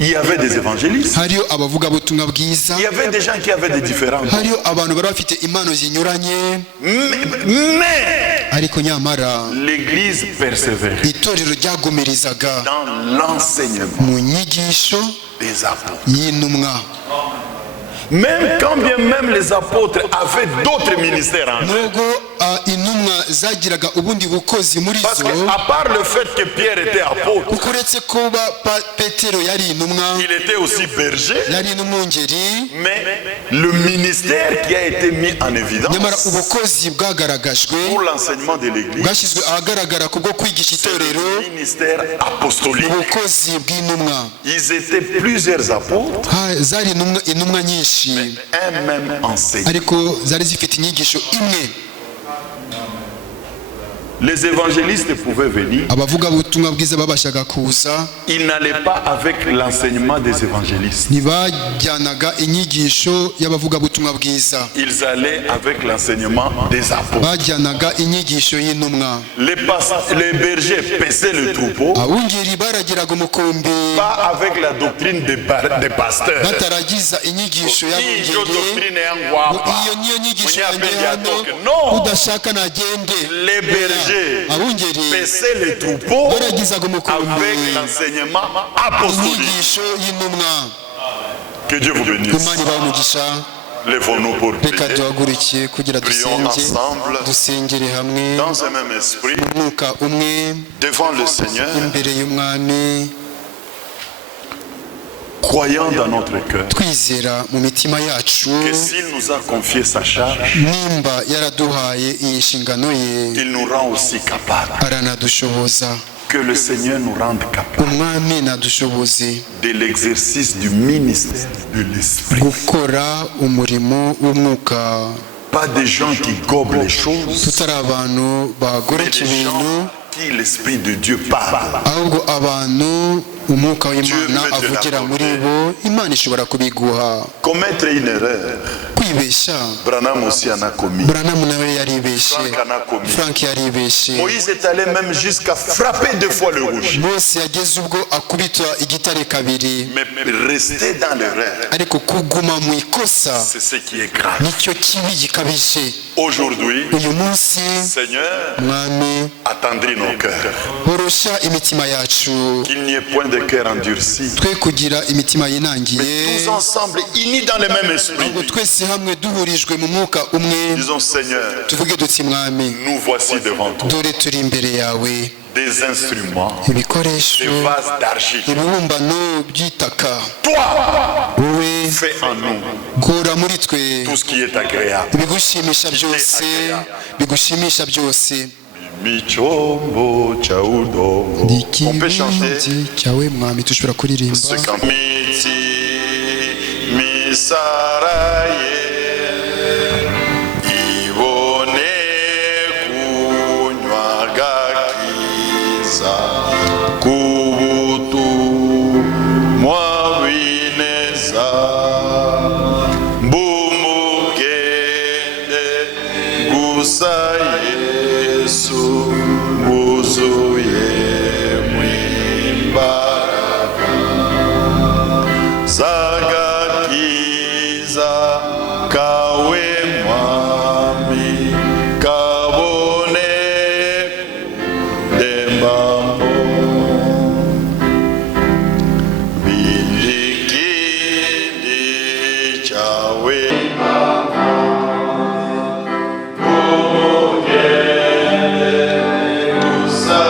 Il y avait des évangélistes. hariyo abavugabutumwa bwiza, Il y avait des gens qui avaient des différents. hariyo abantu bari bafite impano zinyuranye, Mais ariko nyamara l'église persévérait itorero ryagumirizaga dans l'enseignement mu nyigisho des apôtres. y'intumwa. Même quand bien même les apôtres avaient d'autres ministères en eux. nubwo intumwa zagiraga ubundi bukozi muri Parce zo, qu'à part le fait que Pierre était apôtre, kuko uretse kuba petero yari intumwa, il était aussi berger. yari n'umwungeri, Mais le ministère qui a été mis en évidence nyamara ubukozi bwagaragajwe pour l'enseignement de l'église, bwashyizwe ahagaragara kubwo kwigisha c'est itorero, le ministère apostolique. ubukozi bw'intumwa. Ils étaient plusieurs apôtres, Zari intumwa nyinshi, un même enseignant. ariko zari zifite inyigisho imwe. Les évangélistes pouvaient venir. Abavugabutumwa bwiza babashaga kuza, Ils n'allaient pas avec l'enseignement des évangélistes. ntibajyanaga inyigisho y'abavugabutumwa bwiza, Ils allaient avec l'enseignement des apôtres. bajyanaga inyigisho y'intumwa. Les bergers paissaient le troupeau, Abungeri baragiraga umukumbi, pas avec la doctrine des pasteurs. bataragiza inyigisho Iyo y'abungeri. doctrine yangu hapa. Iyo niyo nyigisho Munyapendi yanjye hano, atoke. No. udashaka nagende. Les bergers Abungeri paissaient le troupeau baragizaga avec umukumbi, l'enseignement apostolique. inyigisho y'intumwa. Que Dieu vous bénisse. Imana ibahe umugisha. Lèvons-nous pour Reka prier duhagurukiye kugira Prions dusenge, ensemble. dusengere hamwe dans un même esprit umwuka umwe devant le Seigneur, imbere y'umwami, croyant dans notre cœur twizera mu mitima yacu que s'il nous a confié sa charge, nimba yaraduhaye iyi nshingano ye, il nous rend aussi capables. aranadushoboza. Que le Seigneur nous rende capables Umwami nadushoboze de l'exercice du ministère de l'Esprit. gukora umurimo w'umwuka, Pas des gens qui gobent les choses, tutari abantu mais bagoreka des ibintu, gens qui l'Esprit de Dieu parle. ahubwo abantu umwuka w'Imana avugira muri bo. Imana ishobora kubiguha. Commettre une erreur, Kwibeshya, Branham aussi en a commis. Branamu nawe yaribeshe, Franck en a commis. Frank yaribeshe, Moïse est allé même jusqu'à frapper 2 fois le rouge. Mose yageze ubwo akubitwa igitare kabiri, Mais rester dans l'erreur, ariko kuguma mu ikosa c'est ce qui est grave. nicyo kibi gikabije. Aujourd'hui, Uyu munsi Seigneur, mwami attendris nos cœurs. borosha imitima yacu, Qu'il n'y ait point de cœur endurci. twe kugira imitima Mais yinangiye, tous ensemble, unis dans le même esprit. ahubwo twese hamwe duhurijwe mu mwuka umwe, Disons, Seigneur, tuvuge duti mwami, nous voici devant toi. dore turi imbere yawe, Des instruments, ibikoresho, des vases d'argile. ibibumbano by'itaka. Toi, Wowe fais en nous kura muri twe tout ce qui est agréable. ibigushimisha byose, bigushimisha byose. Michombo cha udongo. On peut chanter Ikibanzi cyawe mwami, dushobora kuririmba. ce camp. Miti misaraye ibone kunywa gakiza kubutu mwabineza mbumugende gusa Yesu buzuye mwimbaraga zagakiza kawe mwami kabone dembambo bindikindi cyawe umugende gusa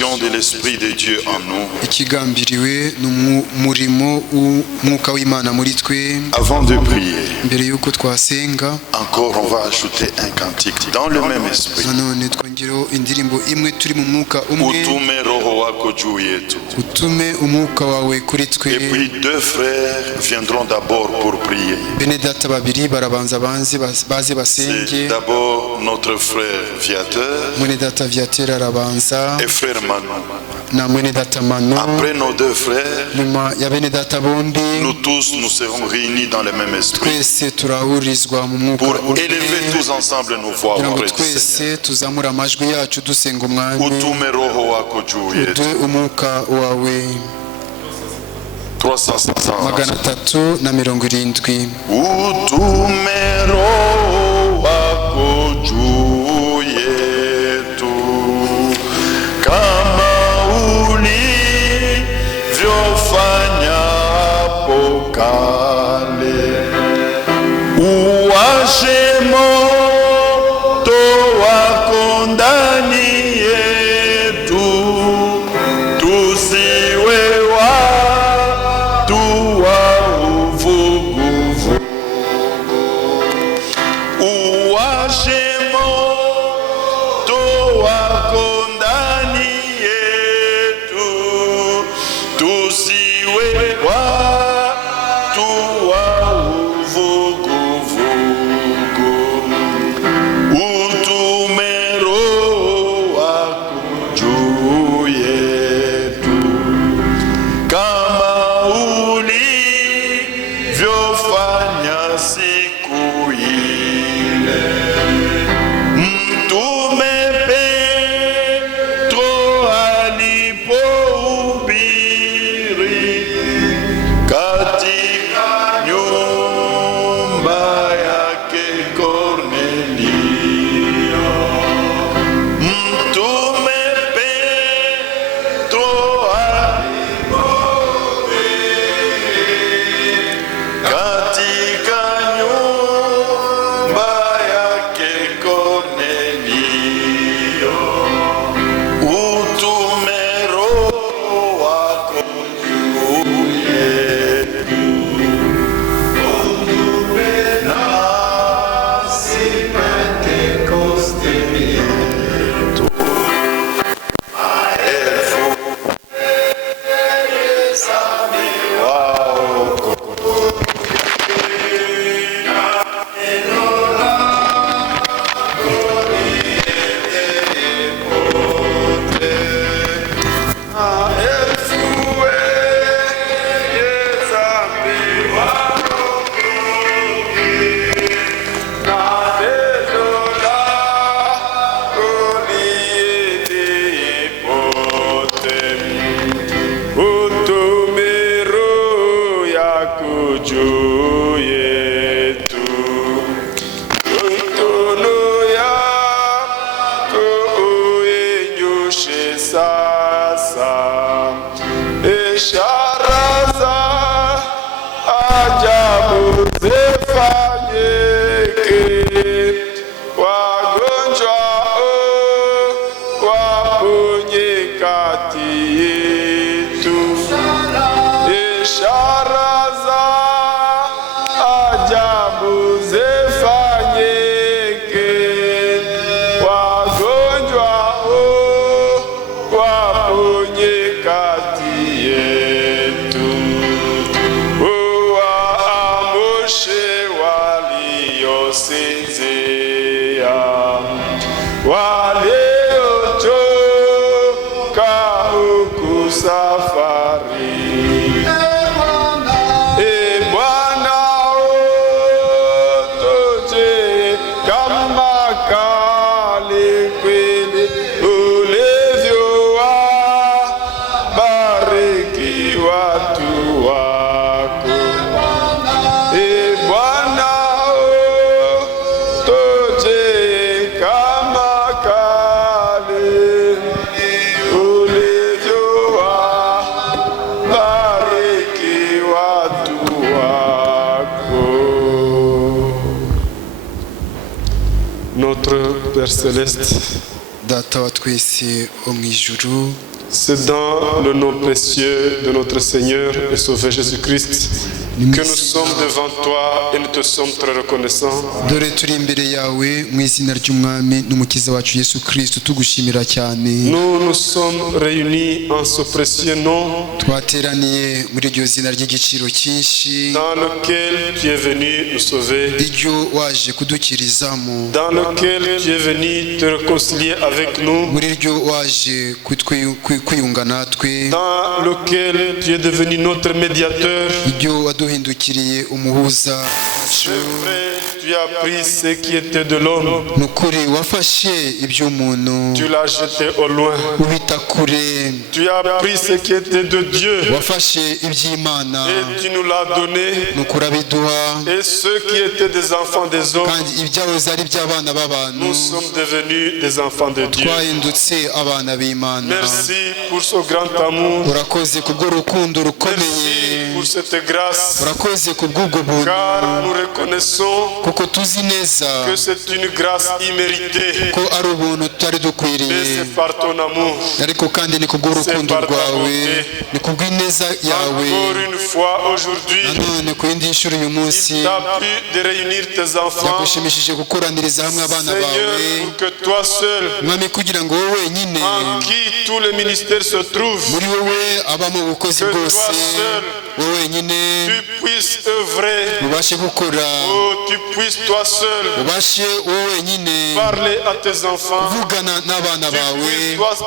mission de l'Esprit de Dieu en nous. ikigambiriwe n'umurimo w'umwuka w'Imana muri twe. Avant de prier, mbere yuko twasenga, encore on va ajouter un cantique dans le même esprit. nanone twongereho indirimbo imwe turi mu mwuka umwe. Utume roho wako juu yetu. utume umwuka wawe kuri twe. Et puis deux frères viendront d'abord pour prier. bene data babiri barabanza baze basenge. C'est d'abord notre frère Viateur mwene data Viateur arabanza et frère Manu. na mwene data Mano. Après nos deux frères, nyuma ya bene data bombi, nous tous nous serons réunis dans le même esprit twese turahurizwa mu mwuka pour umwe, élever tous ensemble nos voix kugira ngo auprès du Seigneur. twese tuzamure amajwi yacu dusenga umwami. Utume roho wako juu yetu. uduhe umwuka wawe. 370. Utume roho wako juu yetu kama ulivyofanya hapo kale, uwashe moto wako ndani yetu, tusiwe watu wa uvuguvugu. Uwashe moto wako ndani yetu, tusiwe watu wa uvuguvugu. Utume roho wako juu yetu kama ulivyofanya siku ile. Mtume Petro alipohubiri katika nyumba yake Kornelio. Mtume Petro katika nyumba yake Kornelio. Utume roho wako juu yetu, utume nasi Pentekoste yetu. Maelfu hesabiwao juu yetu, mikono yako uinyoshe sasa, ishara za ajabu zifanyike, wagonjwa waponye kati yetu, ishara za ajabu zifanyike, wagonjwa waponye kati yetu, uwaamshe waliosinzia, waliochoka huku safari. Notre Père Céleste, data wa twese wo mu ijuru. C'est dans le nom précieux de notre Seigneur et Sauveur Jésus-Christ que nous sommes devant toi et nous te sommes très reconnaissants. Dore turi imbere yawe mu izina ry'umwami n'umukiza wacu Yesu Kristo tugushimira cyane. Nous nous sommes réunis en ce précieux nom Twateraniye muri iryo zina ry'igiciro cyinshi dans lequel tu es venu nous sauver, iryo waje kudukirizamo, dans lequel tu es venu te réconcilier avec nous, muri iryo waje kwiyunga natwe, dans lequel tu es devenu notre médiateur. iryo waduhindukiriye umuhuza wacu. Tu as pris ce qui était de l'homme, nukuri wafashe iby'umuntu tu l'as jeté au loin. ubita kure, Tu as pris ce qui était de Dieu wafashe iby'Imana et tu nous l'as donné. nukuri abiduha, Et ceux qui étaient des enfants des hommes, kandi ibyahoze ari iby'abana b'abantu nous sommes devenus des enfants de Dieu. twahindutse abana b'Imana. Merci pour ce grand amour. urakoze kubw'urukundo rukomeye, Merci pour cette grâce. urakoze kubw'ubwo buntu, Car nous reconnaissons kuko tuzi neza que c'est une grâce imméritée. ko ari ubuntu tutari Mais dukwiriye, c'est par ton amour. ariko kandi ni kubw'urukundo rwawe, ni kubw'ineza yawe. Encore une fois aujourd'hui, nanone ku yindi nshuro uyu munsi il t'a plu de réunir tes enfants. byagushimishije gukoraniriza hamwe abana bawe, Seigneur, pour que toi seul, mwami, kugira ngo wowe wenyine en qui tous les ministères se trouvent, muri wowe abamo ubukozi que bwose, toi seul, wowe wenyine tu puisses œuvrer. ubashe gukora, Oh, tu puisses toi seul ubashe wowe wenyine parler à tes enfants. kuvugana n'abana bawe,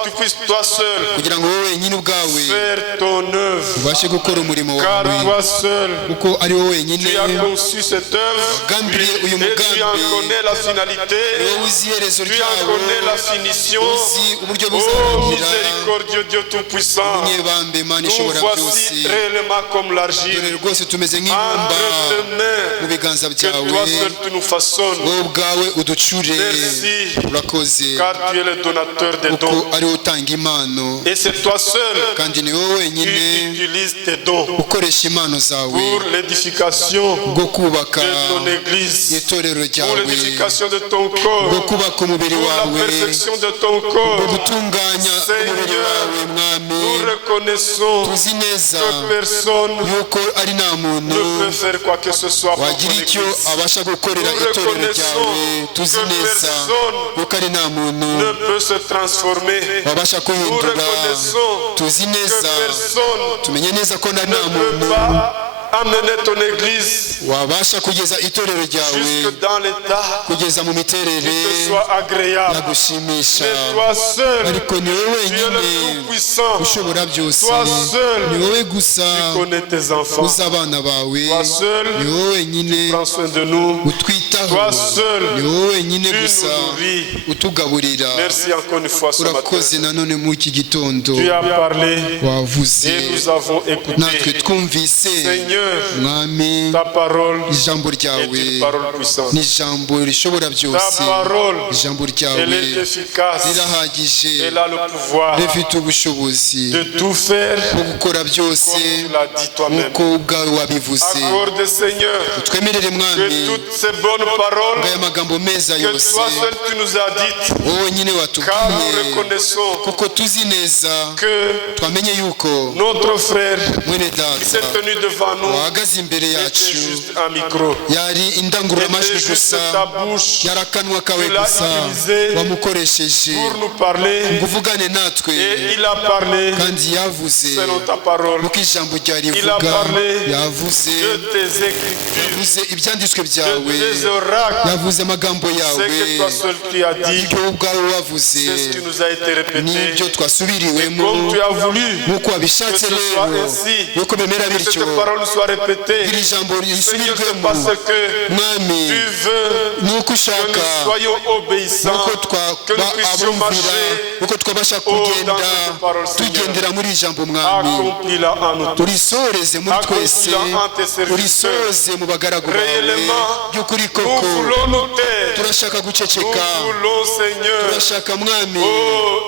Tu puisses toi seul kugira ngo wowe wenyine ubwawe faire ton œuvre. ubashe gukora umurimo Car wawe, toi seul, kuko ari wowe wenyine tu as conçu cette œuvre wagambiriye uyu et tu en mugambi, connais la finalité, wowe uzi iherezo tu en ryawo, connais la finition. uzi uburyo Oh, buzarangira. miséricordieux Dieu Tout-Puissant, Nyebambe Imana nous ishobora byose, voici réellement comme dore l'argile rwose tumeze nk'ibumba entre tes mu mains, biganza que byawe, toi seul tu nous façonnes. wowe ubwawe uducure. Merci, urakoze car tu es le donateur des dons. kuko ari wowe utanga impano, Et c'est toi seul kandi ni wowe qui wenyine utilises tes dons ukoresha impano zawe pour l'édification bwo kubaka de ton église, itorero pour ryawe, l'édification de ton bwo corps, kubaka umubiri pour la wawe, perfection de ton bwo corps. gutunganya umubiri wawe. Mwami, Nous reconnaissons tuzi neza que personne yuko ari nta muntu ne peut faire quoi que ce soit pour ton wagira icyo église. abasha gukorera Nous itorero reconnaissons ryawe. Tuzi que neza personne yuko ari nta muntu ne peut se transformer. wabasha Nous kwihindura. reconnaissons Tuzi que neza, personne tumenye neza ko nta ne muntu peut pas amener ton église wabasha kugeza itorero ryawe jusque dans l'état kugeza mu miterere qui te soit agréable. yagushimisha, Mais toi seul, ariko ni wowe tu es le wenyine tout-puissant. ushobora byose, Toi seul, ni wowe gusa tu connais tes enfants. uzi abana bawe, Toi seul, ni wowe wenyine prends soin de nous. utwitaho, Toi seul, ni wowe wenyine tu gusa nous nourris. utugaburira. Merci encore une fois ce matin. urakoze nanone muri iki gitondo Tu as parlé wavuze et nous avons natwe écouté. twumvise. Seigneur, mwami, ta parole ijambo est ryawe une parole puissante. ni ijambo rishobora byose, Ta parole, ijambo ryawe elle est efficace. rirahagije, Elle a le pouvoir rifite ubushobozi de tout faire bwo gukora byose comme tu l'as dit toi-même. nk'uko ubwawe wabivuze. Accorde, Seigneur, twemerere mwami que toutes ces bonnes paroles aya magambo meza que yose toi seul tu nous as dites, wowe nyine car nous watubwiye, reconnaissons kuko tuzi neza, que twamenye yuko notre frère mwene qui data s'est tenu devant nous wahagaze imbere était yacu juste un micro, yari était indangururamajwi juste gusa, ta bouche yari akanwa kawe Tu l'as gusa utilisé wamukoresheje pour nous parler ngo uvugane natwe, et il a parlé kandi yavuze selon ta parole. uko ijambo ryari Il a rivuga, parlé yavuze de tes écritures, yavuze ibyanditswe de byawe, tes oracles, yavuze amagambo ce yawe, que toi seul tu as dit, ibyo ubwawe wavuze c'est ce qui nous a été répété. n'ibyo twasubiriwemo Comme tu as voulu nk'uko que wabishatse ce rero, soit ainsi, yuko bimera que cette bityo, parole soit répétée. iri jambo Seigneur, c'est risubirwemo. parce que mwami, tu veux nuko que ushaka nous soyons obéissants, nuko que nous puissions abumvira, marcher. nuko twabasha dans kugenda cette parole, Seigneur. tugendera muri iri jambo mwami, Accomplis-la en nous tous. urisoreze muri twese, Accomplis-la en tes serviteurs. urisoze mu bagaragu bawe Réellement, by'ukuri nous koko. voulons nous taire. turashaka Nous guceceka, voulons, Seigneur, turashaka mwami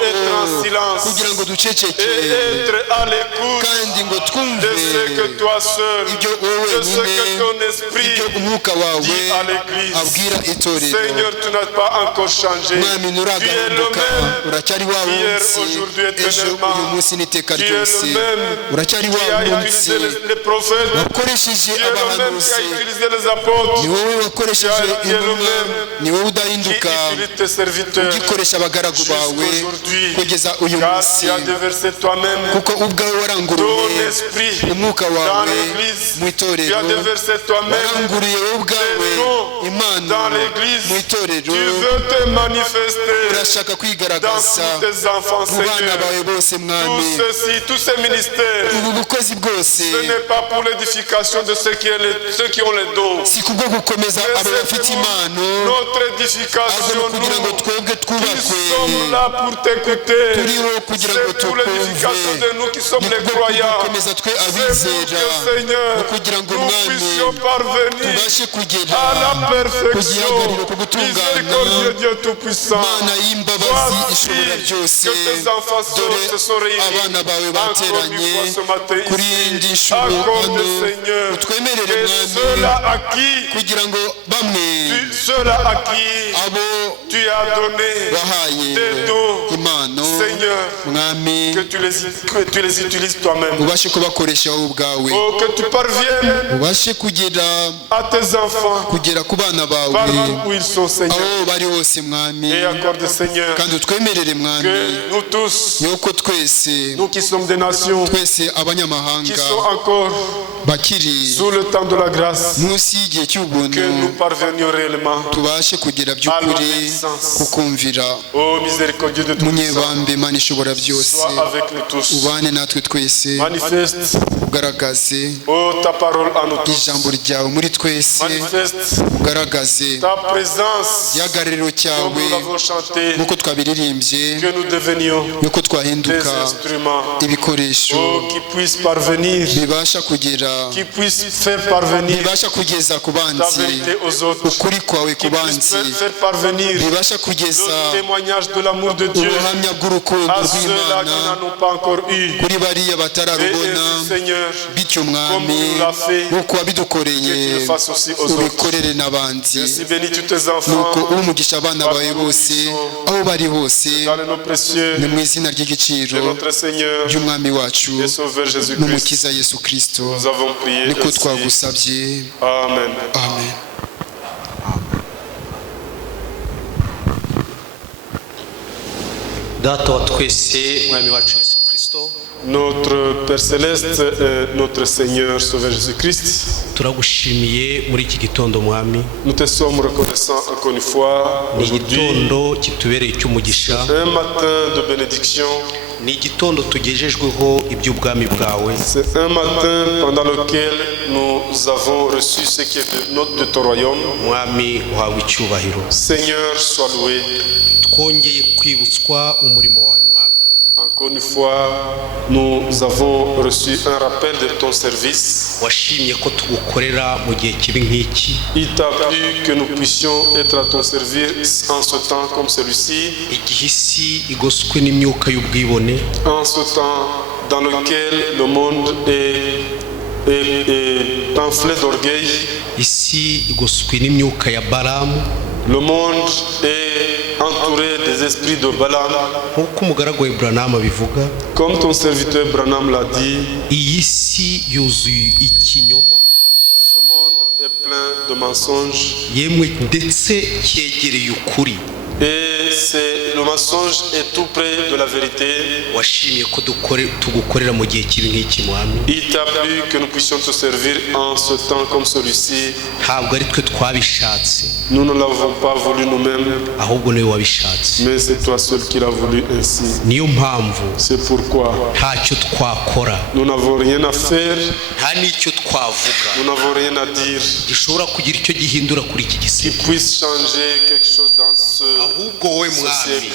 être en silence kugira ngo duceceke et être à l'écoute kandi ngo de twumve ce que toi seul de ce que ton esprit dit à l'église. Seigneur, tu n'as pas encore changé. Tu es le même hier, aujourd'hui, éternellement. Tu es le même qui a utilisé les prophètes. Tu es le même qui a utilisé les apôtres. Tu es le même qui utilise tes serviteurs jusqu'aujourd'hui. Car tu as déversé toi-même ton esprit dans l'église. Tu as déversé toi-même tes dons dans l'église. Tu veux te manifester dans tous tes enfants, Seigneur. Tous ces ministères, ce n'est pas pour l'édification de ceux qui ont les dons. Mais c'est pour notre édification, nous qui sommes là pour t'écouter. C'est pour l'édification de nous qui sommes les croyants. C'est pour que, Seigneur, nous puissions parvenir à la perfection. Miséricordieux Dieu Tout-Puissant, voici que tes enfants se sont réunis encore une fois ce matin ici. Accorde, Seigneur, que ceux-là à qui tu as donné tes dons, Seigneur, que tu les utilises toi-même. Oh, que tu parviennes à tes enfants partout où ils sont, Seigneur. Et accorde, Seigneur, que nous tous, nous qui sommes des nations, qui sont encore sous le temps de la grâce, que nous parvenions réellement à l'obéissance. Oh, miséricordieux de Tout-Puissant, sois avec nous tous. Manifeste, oh, ta parole en nous tous. Manifeste ta présence, comme nous l'avons chanté, que nous devenions des instruments, oh, qui puissent parvenir, qui puissent faire parvenir ta vérité aux autres, qui puissent faire parvenir le témoignage de l'amour de Dieu à ceux-là qui n'en ont pas encore eu. Et Seigneur, comme tu l'as fait, que tu le fasses aussi aux autres. Merci, bénis tous tes enfants, dans le nom précieux de notre Seigneur et Sauveur Jésus-Christ. Nous avons prié ainsi. Amen. Data wa twese mwami wacu Yesu Kristo, Notre Père Céleste et notre Seigneur Sauveur Jésus-Christ, turagushimiye muri iki gitondo mwami. nous te sommes reconnaissants encore une fois Ni aujourd'hui. igitondo kitubereye cy'umugisha, Un matin de bénédiction. ni igitondo tugejejweho iby'ubwami bwawe. C'est un matin pendant lequel nous avons reçu ce qui est de ton royaume. Mwami uhawe icyubahiro. Seigneur, sois loué. Twongeye kwibutswa umurimo wawe mwami. Encore une fois, nous avons reçu un rappel de ton service. Washimye ko tugukorera mu gihe kibi nk'iki. Il t'a plu que nous puissions être à ton service en ce temps comme celui-ci. Igihe isi igoswe n'imyuka y'ubwibone. En ce temps dans lequel le monde est enflé d'orgueil. Isi igoswe n'imyuka ya Balamu. Le monde est entouré des esprits de Balaam. Nk'uko umugaragu wa Branham abivuga, Comme ton serviteur Branham l'a dit, iyi si yuzuye ikinyoma, ce monde est plein de mensonges. yemwe ndetse cyegereye ukuri. Et le mensonge est tout près de la vérité. Washimye ko tugukorera mu gihe kibi nk'iki mwami. Il t'a plu que nous puissions te servir en ce temps comme celui-ci. Ntabwo ari twe twabishatse, Nous ne l'avons pas voulu nous-mêmes, ahubwo niwe wabishatse. mais c'est toi seul qui l'as voulu ainsi. Niyo mpamvu C'est pourquoi ntacyo twakora, nous n'avons rien à faire, nta n'icyo twavuga nous n'avons rien à dire gishobora kugira icyo gihindura kuri iki qui gisebo, puisse changer quelque chose dans ahubwo wowe ce mwami siècle.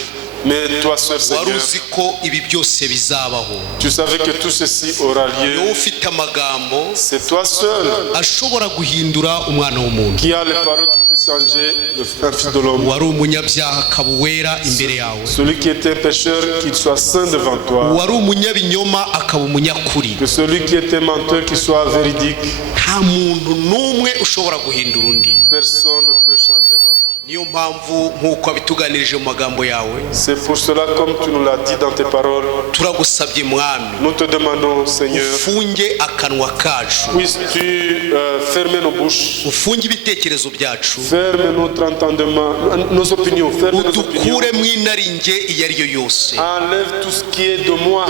Mais toi seul, wari Seigneur, uzi ko ibi byose bizabaho. tu savais que tout ceci aura Ni wowe lieu. ufite amagambo C'est toi seul ashobora guhindura umwana w'umuntu. qui a les paroles qui puissent puisse changer le frère fils de l'homme. wari umunyabyaha akaba uwera imbere yawe, Celui qui était pécheur, qu'il soit saint devant toi. wari umunyabinyoma akaba umunyakuri. Que celui qui était menteur, qu'il soit véridique. nta muntu n'umwe ushobora guhindura undi. Personne ne peut changer l'autre. niyo mpamvu nk'uko abituganirije mu magambo yawe, C'est pour cela, comme tu nous l'as dit dans tes paroles, turagusabye mwami, nous te demandons, Seigneur, ufunge akanwa kacu, puisses-tu fermer nos bouches, ufunge ibitekerezo byacu, ferme notre entendement, nos opinions, ferme nos opinions. udukure mu inaringe iyo ari yo yose. Enlève tout ce qui est de moi.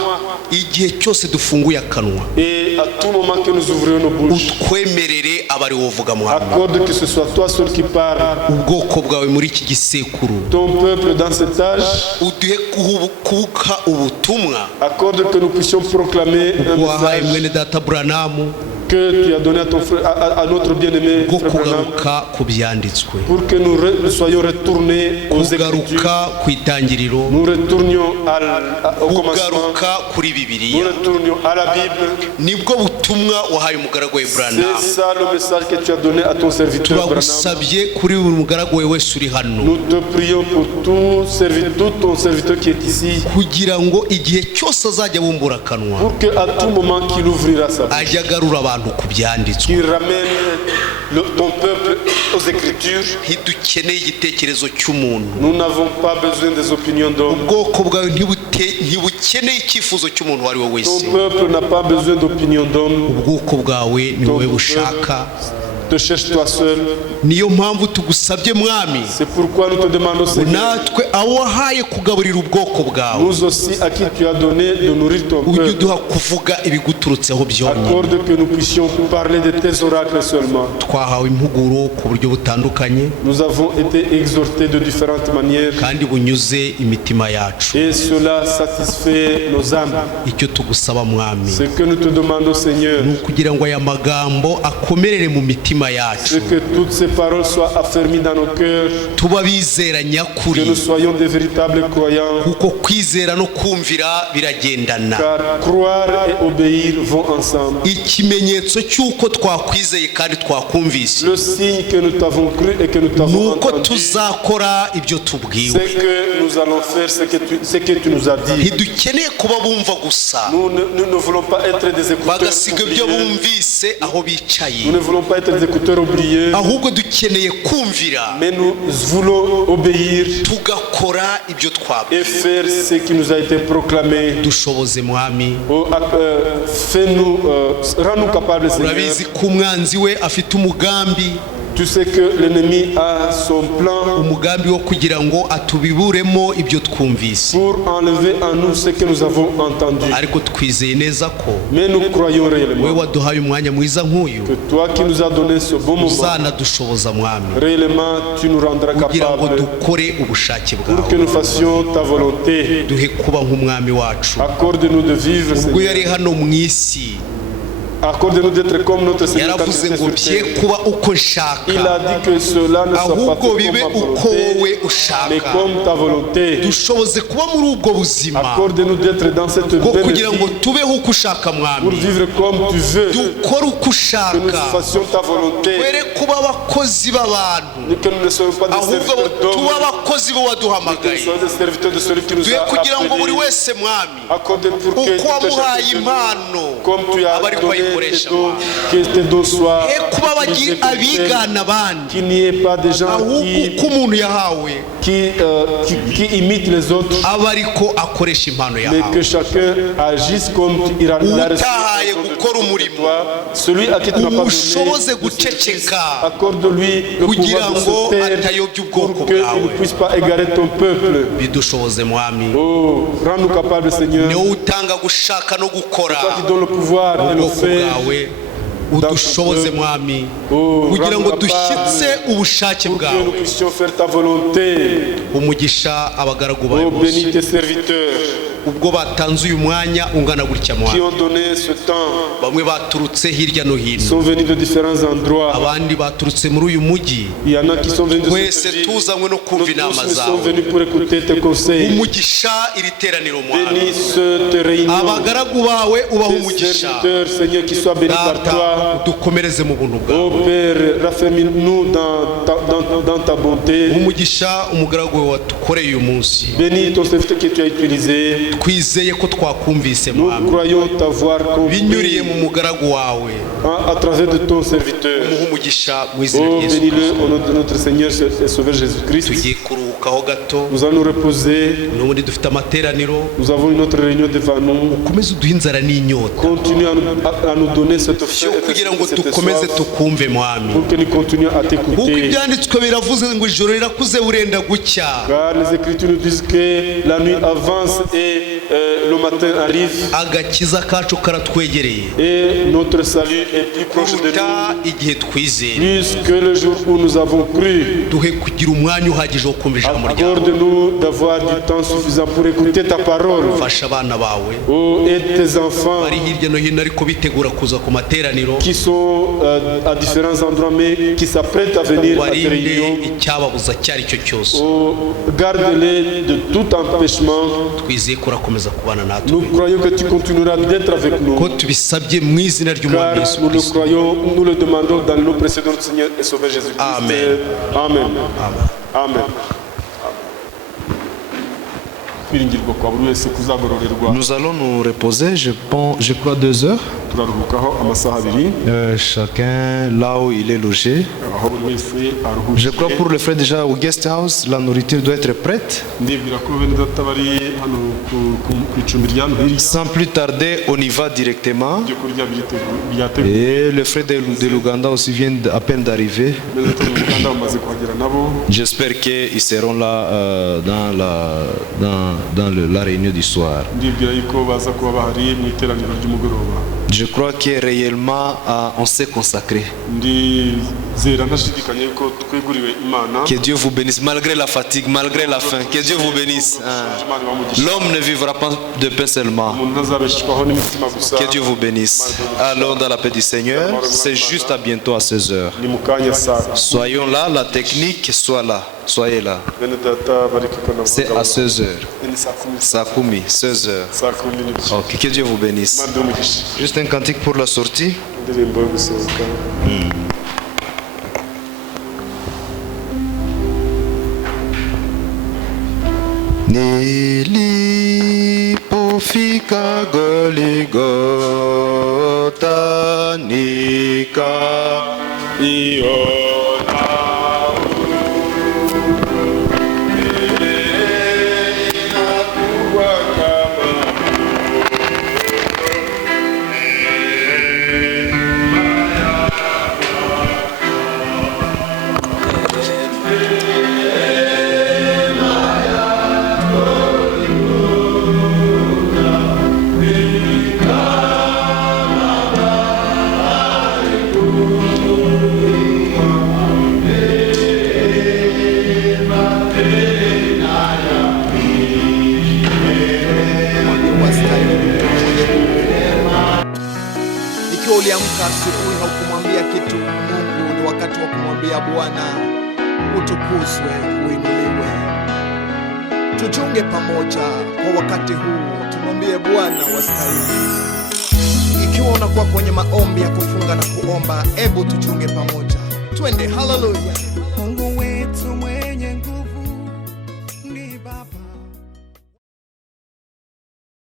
igihe cyose dufunguye akanwa, Et à tout moment que nous ouvrions nos bouches, utwemerere abari wovuga mwami, accorde que ce soit toi seul qui parle, ubwoko bwawe muri iki gisekuru, ton peuple dans cet âge, uduhe kubuka ubutumwa accorde que nous puissions proclamer un wahaye message mwene data Buranamu que tu as donné à ton frère, à notre bien-aimé bwo frère Branham, kugaruka ku byanditswe, pour que nous soyons retournés aux Écritures, kugaruka ku itangiriro, nous retournions au commencement, kugaruka kuri nous bibiliya. retournions à la Bible. nibwo butumwa wahaye umugaragu we Buranamu. C'est ça le message que tu as donné à ton serviteur Branham. turagusabye kuri buri mugaragu we wese uri hano, Nous te prions pour tout ton serviteur qui est ici, kugira ngo igihe cyose azajya bumbura akanwa pour qu'à tout moment qu'il ouvrira sa bouche, ajye agarura abantu ku byanditswe. qu'il ramène ton peuple aux Écritures. ntidukeneye igitekerezo cy'umuntu, Nous n'avons pas besoin des opinions d'hommes. ubwoko bwawe ntibukeneye icyifuzo cy'umuntu uwo ari we Ton wese. peuple n'a pas besoin d'opinions d'hommes. ubwoko bwawe ni wowe bushaka. Te cherche toi seul. niyo mpamvu tugusabye mwami, C'est pourquoi nous te demandons, Seigneur, natwe abo wahaye kugaburira ubwoko bwawe, nous aussi à qui tu as donné de nourrir ton ujye peuple, uduha kuvuga ibiguturutseho byonyine. accorde que nous puissions parler de tes oracles seulement. twahawe impuguro ku buryo butandukanye Nous avons été exhortés de différentes manières kandi bunyuze imitima yacu. et cela satisfait nos âmes. icyo tugusaba mwami, Ce que nous te demandons, Seigneur, ni ukugira ngo aya magambo akomerere mu mitima yacu, c'est que toutes ces paroles soient affermies dans nos cœurs, tuba bizera que nyakuri, nous soyons des véritables croyants, kuko kwizera no kumvira biragendana. car croire et obéir vont ensemble. ikimenyetso cy'uko twakwizeye kandi twakumvise Le signe que nous t'avons cru et que nous ni t'avons uko entendu, tuzakora ibyo tubwiwe. c'est que nous allons faire ce que tu nous as dit. ntidukeneye kuba bumva gusa Nous ne voulons pas être des écouteurs bagasiga ibyo oubliés. bumvise aho bicaye, Nous ne voulons pas être des écouteurs oubliés, ahubwo dukeneye kumvira mais nous voulons obéir tugakora ibyo twabwiwe. et faire ce qui nous a été proclamé. dushoboze mwami, Fais-nous, rends-nous capables, Seigneur. urabizi ko umwanzi we afite umugambi, Tu sais que l'ennemi a son plan umugambi wo kugira ngo atubiburemo ibyo twumvise, pour enlever en nous ce que nous avons entendu. ariko twizeye neza ko Mais nous croyons wowe réellement waduhaye umwanya mwiza nk'uyu que toi qui nous as donné ce bon moment, uzanadushoboza mwami, réellement tu nous rendras kugira ngo capables dukore ubushake pour bwawe. que nous fassions ta volonté. duhe kuba nk'umwami wacu. Accorde-nous de vivre, ubwo yari Seigneur. hano mu isi Accorde-nous d'être comme notre Seigneur quand il yaravuze était ngo sur bye terre. kuba uko Il nshaka, a dit que cela ne soit pas ahubwo fait bibe comme ma uko wowe volonté, mais ushaka. comme ta volonté. dushoboze kuba muri ubwo buzima Accorde-nous d'être dans cette bwo belle kugira ngo vie tubeho uko ushaka pour mwami, vivre comme tu veux, dukore uko que nous ushaka, fassions ta volonté, twere kuba abakozi b'abantu, que nous ne soyons pas des ahubwo serviteurs tuba d'hommes, abakozi bo que nous waduhamagaye. soyons des serviteurs de celui qui nous duhe a kugira ngo buri appelés. wese mwami, Accorde pour que uko tu te wamuhaye cherches impano comme tu as aba ariko donné tes ayikoresha dons, mwami. que tes dons soient he kuba exécutés, abigana abandi, qu'il n'y ait pas de gens ahubwo uko umuntu yahawe qui imitent les autres, aba ariko akoresha impano mais yahawe. que chacun agisse comme il a reçu utahaye de gukora umurimo toi. Celui à qui tu n'as pas ubushoboze donné, guceceka accorde-lui le kugira pouvoir de ngo se taire atayobya ubwoko pour qu'il ne bwawe. puisse pas égarer ton peuple. bidushoboze mwami, Oh, rends-nous capables, Seigneur. ni wowe utanga gushaka no gukora Toi qui donnes le pouvoir de le ubwoko faire. bwawe, udushoboze mwami, kugira ngo dushyitse ubushake Pour que bwawe. nous puissions faire ta volonté. umugisha abagaragu bawe Oh, bose, bénis tes serviteurs. ubwo batanze uyu mwanya ungana gutya mwa qui ont donné ce temps. bamwe baturutse hirya no Ils hino sont venus de différents endroits. abandi baturutse muri uyu mujyi Il y en a qui sont venus de twese ce pays. tuzanywe no Nous kumva tous inama nous sommes zawe venus pour écouter tes conseils. umugisha iri teraniro mwami Bénis cette réunion. abagaragu bawe ubaha Tes umugisha serviteurs, Seigneur, qui soient bénis par toi. data dukomereze mu buntu bwawe Oh Père, raffermis-nous dans ta bonté. umugisha umugaragu wawe watukoreye uyu munsi Bénis ton serviteur que tu as utilisé. twizeye ko twakumvise Nous mwami croyons t'avoir binyuriye compris mu mugaragu wawe à travers de ton serviteur. umuha umugisha mu izina Oh, rya Yesu bénis-le Kristo. au nom de notre Seigneur et Sauveur Jésus-Christ. tugiye kuruhukaho gato Nous allons nous reposer. n'ubundi dufite amateraniro Nous avons une autre réunion devant nous. ukomeze uduhe inzara n'inyota Continue à nous donner cette yo kugira ngo cette dukomeze soif tukumve mwami pour que nous continuions à kuko t'écouter. ibyanditswe biravuze ngo ijoro rirakuze burenda gucya Car les Écritures nous disent que la nuit avance et le matin arrive agakiza kacu karatwegereye et notre salut est plus proche de kuruta nous. igihe twizeye Plus que le jour où nous avons cru. duhe kugira umwanya uhagije wo kumva ijambo ryawe Accorde-nous d'avoir du temps suffisant pour écouter ta parole. fasha abana bawe Oh, et tes enfants bari hirya no hino ariko bitegura kuza ku materaniro qui sont à différents endroits mais qui s'apprêtent à venir à tes barinde réunions. icyababuza icyo ari cyo cyose Oh, garde-les de tout empêchement. twizeye ko urakomeza kubana natwe Nous croyons que tu continueras d'être avec nous. ko tubisabye mu izina Car ry'umwami Yesu nous le Kristo croyons, nous le demandons dans le nom précieux de notre Seigneur et Sauveur Jésus-Christ. Amen. Amen. Amen. Kwiringirwa kwa buri wese kuzagororerwa. Nous allons nous reposer, je crois 2 heures. Turaruhukaho amasaha abiri. Chacun là où il est logé. Aho buri wese Je crois aruhukiye. pour le frère déjà au guest house, la nourriture doit être prête. Ndibwira ko bene data bari hano ku icumbi rya hano hirya. Sans plus tarder, on y va directement. Ibyo kurya byateguwe. Et le frère de l'Ouganda aussi vient à peine d'arriver. Bene data mu Uganda bamaze kuhagera nabo. J'espère qu'ils seront là dans la réunion du soir. Ndibwira yuko baza kuba bahari mu iteraniro ry'umugoroba. Je crois que réellement on s'est consacré. Ndizera ntashidikanya yuko tweguriwe Imana. Que Dieu vous bénisse malgré la fatigue, malgré la faim. Que Dieu vous bénisse. L'homme ne vivra pas de pain seulement. Umuntu ntazabeshwaho n'imitima gusa. Que Dieu vous bénisse. Allons dans la paix du Seigneur. C'est juste à bientôt à 16 heures. Ni mu kanya saa. Soyons là, la technique soit là. Soyez là. Bene data bari kwikona C'est à 16 heures. Ni saa kumi. Sakumi, 16 heures. Saa kumi n'igice. Ok, que Dieu vous bénisse. Imana iduhe umugisha. Juste un cantique pour la sortie. Indirimbo yo gusohoka. Nilipofika Goligota Ikiwa uliamka asubuhi haukumwambia kitu Mungu, ni wakati wa kumwambia Bwana utukuzwe, uinuliwe. Tujiunge pamoja kwa wakati huu, tumwambie Bwana wastahili. Ikiwa unakuwa kwenye maombi ya kufunga na kuomba, ebu tujiunge pamoja, twende. Haleluya.